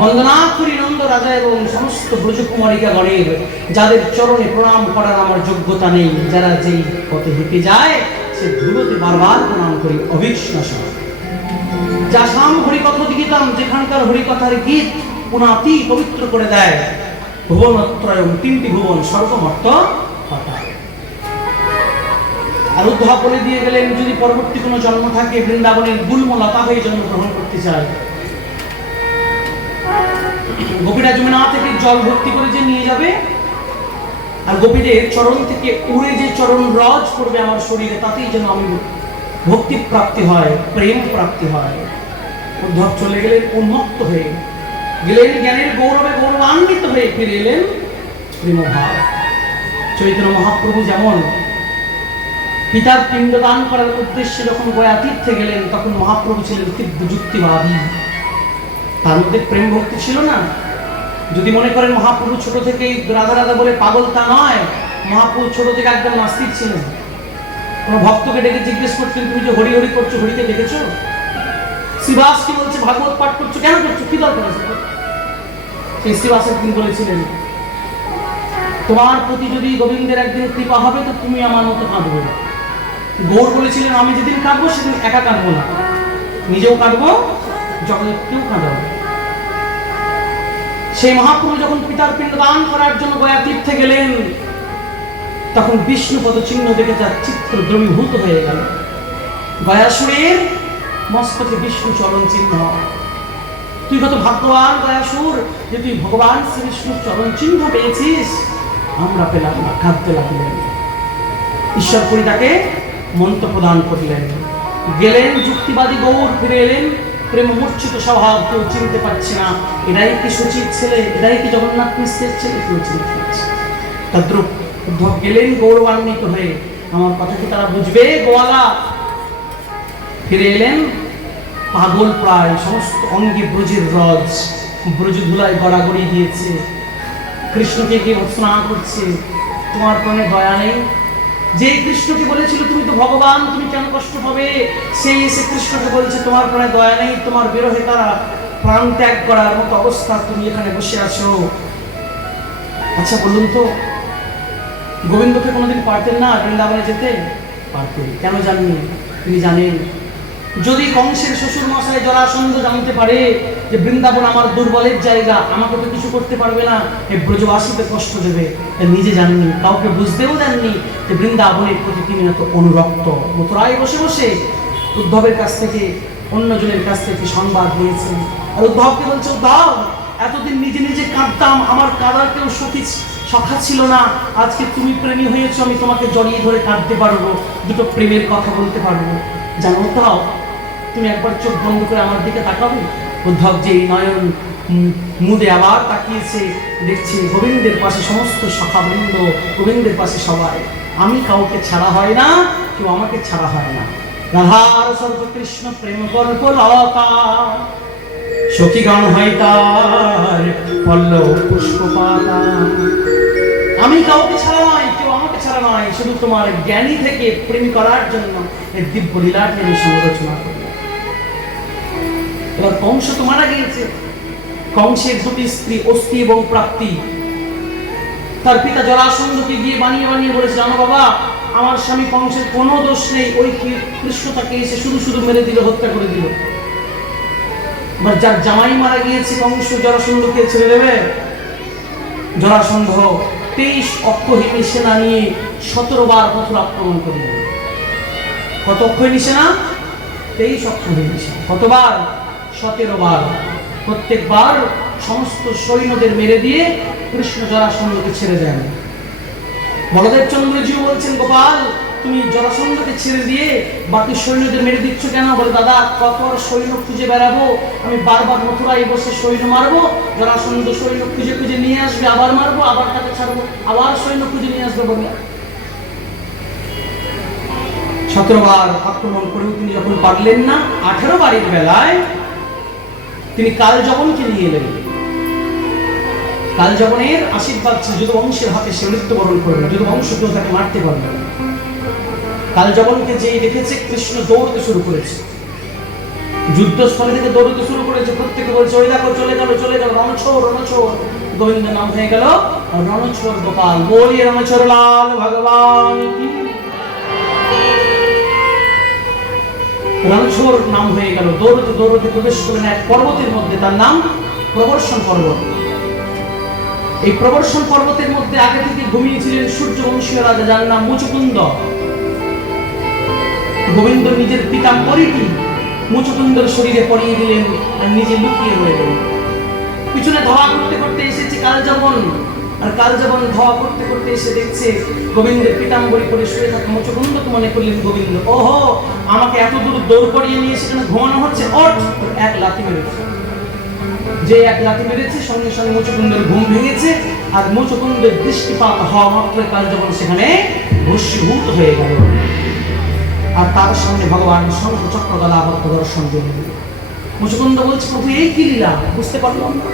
বন্দনা করি নন্দ রাজা এবং সমস্ত ব্রজকুমারিকাগণের, যাদের চরণে প্রণাম করার আমার যোগ্যতা নেই, যারা যেই পথে হেঁটে যায় সে ধুলোতে বারবার প্রণাম করি অবিশ্বাস। যাসাম হরিকথা গীতাম, যেখানকার হরিকথার গীত পুনাতি পবিত্র করে দেয়। ভুবনত্রয়ম, তিনটি ভুবন, স্বর্গ মর্ত পাতাল। আর উদ্ধব বলে দিয়ে গেলেন, যদি পরবর্তী কোনো জন্ম থাকে বৃন্দাবনের গুল্মলতা হয়ে জন্মগ্রহণ করতে চায়, গোপীরা যমুনা থেকে জল ভর্তি করে যে নিয়ে যাবে, আর গোপীদের চরণ থেকে উড়ে যে চরণ রজ করবে আমার শরীরে, তাতেই যেন আমি ভক্তি প্রাপ্তি হয়, প্রেম প্রাপ্তি হয়। উদ্ধব চলে গেলেন উন্মত্ত হয়ে, গেলেন জ্ঞানের গৌরবে গৌরবান্বিত হয়ে, ফিরে এলেন প্রেমভাব। চৈতন্য মহাপ্রভু যেমন পিতার পিণ্ডদান করার উদ্দেশ্যে যখন গয়া তীর্থে গেলেন, তখন মহাপ্রভু ছিলেন তীব্র যুক্তিবাদী, তার মধ্যে প্রেম ভক্তি ছিল না। যদি মনে করেন মহাপ্রভু ছোট থেকেই রাধা রাধা বলে পাগল, তা নয়। মহাপ্রভু ছোট থেকে একদম নাস্তিক ছিলেন। কোন ভক্তকে ডেকে জিজ্ঞেস করছেন, তুমি যে হরি হরি করছো, হরিকে দেখেছো? শ্রীবাস কি বলছে, ভাগবত পাঠ করছো, কেন করছো, কি দরকার আছে? সেই শ্রীবাস একদিন বলেছিলেন, তোমার প্রতি যদি গোবিন্দের একদিন কৃপা হবে, তো তুমি আমার মতো কাঁদবে। গৌর বলেছিলেন, আমি যেদিন কাঁদবো সেদিন একা কাঁদবো না, নিজেও কাঁদবো, জগৎকেও কাঁদাবো। সেই মহাপ্রভু যখন পিতার পিণ্ডদান করার জন্য গয়া তীর্থে গেলেন, তখন বিষ্ণুপদ চিহ্ন দেখে তার চিত্র দ্রবীভূত হয়ে গেল। গয়াসুরের মস্তকে বিষ্ণু চরণ চিহ্ন। তুই কত ভাগ্যবান গয়াসুর যে তুই ভগবান শ্রী বিষ্ণুর চরণ চিহ্ন পেয়েছিস, আমরা পেলাম না। কাঁদতে লাগলেন। ঈশ্বর করি তাকে মন্ত্র প্রদান করলেন। গেলেন যুক্তিবাদী গৌর, ফিরে এলেন প্রেম মূর্ছিত স্বভাব, কেউ চিনতে পারছে না এরাই কি সচিব ছেলে, এরাই কি জগন্নাথ মিশ্রের ছেলে, কেউ চিনতে পারছে। তদ্রূপ উদ্ধব গেলেন গৌরবান্বিত হয়ে, আমার কথা কি তারা বুঝবে গোয়ালা? ফিরে এলেন পাগল প্রায়, সমস্ত অঙ্গে ব্রজের রজ, ব্রজ ধুলায় গড়াগড়ি দিয়েছে, কৃষ্ণকে গিয়ে ভৎসনা করছে। তোমার প্রাণে দয়া নেই? যে কৃষ্ণকে বলেছিল তুমি তো ভগবান, তুমি কেন কষ্ট পাবে, সেই এসে কৃষ্ণকে বলছে তোমার প্রাণে দয়া নেই, তোমার বিরহে তারা প্রাণ ত্যাগ করার মতো অবস্থা, তুমি এখানে বসে আছো। আচ্ছা বলুন তো, গোবিন্দকে কোনোদিন পারতেন না বৃন্দাবনে যেতে? পারতেন। কেন জাননি? তিনি জানেন, যদি কংসের শ্বশুর মশাই জরাসন্ধ জানতে পারে যে বৃন্দাবন আমার দুর্বলের জায়গা, আমাকে তো কিছু করতে পারবে না, এই ব্রজবাসীতে কষ্ট দেবে, নিজে জাননি, কাউকে বুঝতেও দেননি যে বৃন্দাবনের প্রতি তিনি এত অনুরক্ত। মথুরায় বসে বসে উদ্ধবের কাছ থেকে, অন্যজনের কাছ থেকে সংবাদ নিয়েছেন। আর উদ্ধবকে বলছে, উদ্ধব এতদিন নিজে নিজে কাঁদতাম, আমার কাঁদার কেউ সখা ছিল না, আজকে তুমি প্রেমী হয়েছো, আমি তোমাকে জড়িয়ে ধরে কাঁদতে পারবো, দুটো প্রেমের কথা বলতে পারবো। জানো উদ্ধব, তুমি একবার চোখ বন্ধ করে আমার দিকে তাকাবে? উদ্ধব যে নয়ন মুদে আবার তাকিয়েছে, দেখছে গোবিন্দের পাশে সমস্ত সখাবৃন্দ, গোবিন্দের পাশে সবাই। আমি কাউকে ছাড়া হয় না, কেউ আমাকে ছাড়া হয় না। রাধার সর্বকৃষ্ণ প্রেম গল্প লতা, সখীগণ হয় তার পল্লব পুষ্পপাতা। আমি কাউকে ছাড়া নয়, কেউ আমাকে ছাড়া নয়, শুধু তোমার জ্ঞানী থেকে প্রেম করার জন্য এই দিব্য লীলাটি আমি সংরচনা করি। এবার কংস তো মারা গিয়েছে। কংসের দুটি স্ত্রী অস্থি এবং প্রাপ্তি, তার পিতা জরাসন্ধকে গিয়ে বানিয়ে বানিয়ে বলেছে, জানো বাবা, আমার স্বামী কংসের কোনো দোষ নেই, ওই কৃষ্ণ তাকে এসে শুধু শুধু মেরে দিল, হত্যা করে দিল। এবার যার জামাই মারা গিয়েছে, কংস জরাসন্ধকে ছেড়ে দেবে? জরাসন্ধ 23 অক্ষহীনী সেনা নিয়ে 17 বার মথুরা আক্রমণ করলেন। কত অক্ষহীনী সেনা? 23 অক্ষহীনী সেনা। কতবার? 17 বার। প্রত্যেকবার সমস্ত সৈন্যদের মেরে দিয়ে কৃষ্ণ জরাসন্ধকে ছেড়ে দেন। বলদেব চন্দ্রজিও বলছেন, গোপাল তুমি জরাসন্ধকে ছেড়ে দিয়ে বাকি সৈন্যদের মেরে দিচ্ছ কেন? বলে, দাদা কত আর সৈন্য খুঁজে বেড়াবো, আমি বারবার মথুরায় বসে সৈন্য মারবো, জরাসন্ধ সৈন্য খুঁজে খুঁজে নিয়ে আসবে, আবার মারবো, আবার তাকে ছাড়বো, আবার সৈন্য খুঁজে নিয়ে আসবে। বলে 17 বার আক্রমণ করেও তিনি যখন পারলেন না, 18 বারের বেলায় তিনি কালযবনকে নিয়ে এলেন। কালযবনের আশীর্বাদ ছিল, যদুবংশের হাতে সে মৃত্যুবরণ করবে, যদুবংশ কেউ তাকে মারতে পারবে না। কালযবনকে যেই দেখেছে, কৃষ্ণ দৌড়তে শুরু করেছে, যুদ্ধস্থলে থেকে দৌড়তে শুরু করেছে। প্রত্যেকে বলছে, ওই দেখো চলে গেল, চলে গেল, রণছোড় রণছোড়। গোবিন্দের নাম হয়ে গেল রণছোড় গোপাল। বলিয়ে রণছোড় লাল ভগবান কি। রণছোড় নাম হয়ে গেল। দৌড়তে দৌড়তে প্রবেশ করলেন এক পর্বতের মধ্যে, তার নাম প্রবর্ষণ পর্বত। এই প্রবর্ষণ পর্বতের মধ্যে আগে থেকে ঘুমিয়েছিলেন সূর্যবংশীয় রাজা, যার নাম মুচুকুন্দ। গোবিন্দ নিজের পীতাম্বরীটি মুচুকুন্দর শরীরে পরিয়ে দিলেন আর নিজে লুকিয়ে রইলেন। পিছনে ধাওয়া করতে করতে এসেছে কালযাবন, আর কালযাবন ধাওয়া করতে করতে এসে দেখছে গোবিন্দের পীতাম্বরী পরে শুয়ে থাকা মুচুকুন্দকে মনে করলেন গোবিন্দ, ওহো আমাকে এত দূর দৌড় করিয়ে নিয়ে সেখানে ঘুমানো হচ্ছে, ওঠ! এক লাথি মেরেছে। যে এক লাথি মেরেছে সঙ্গে সঙ্গে মুচুকুন্দের ঘুম ভেঙেছে, আর মুচুকুন্দের দৃষ্টিপাত হওয়া মাত্র কালযাবন সেখানে ভস্মীভূত হয়ে গেল। আর তার সামনে ভগবান শঙ্খ চক্র গদা আবদ্ধ দর্শন দিলেন। মুচুকুন্দ বলছে, প্রভু এই কি লীলা, বুঝতে পারলাম না।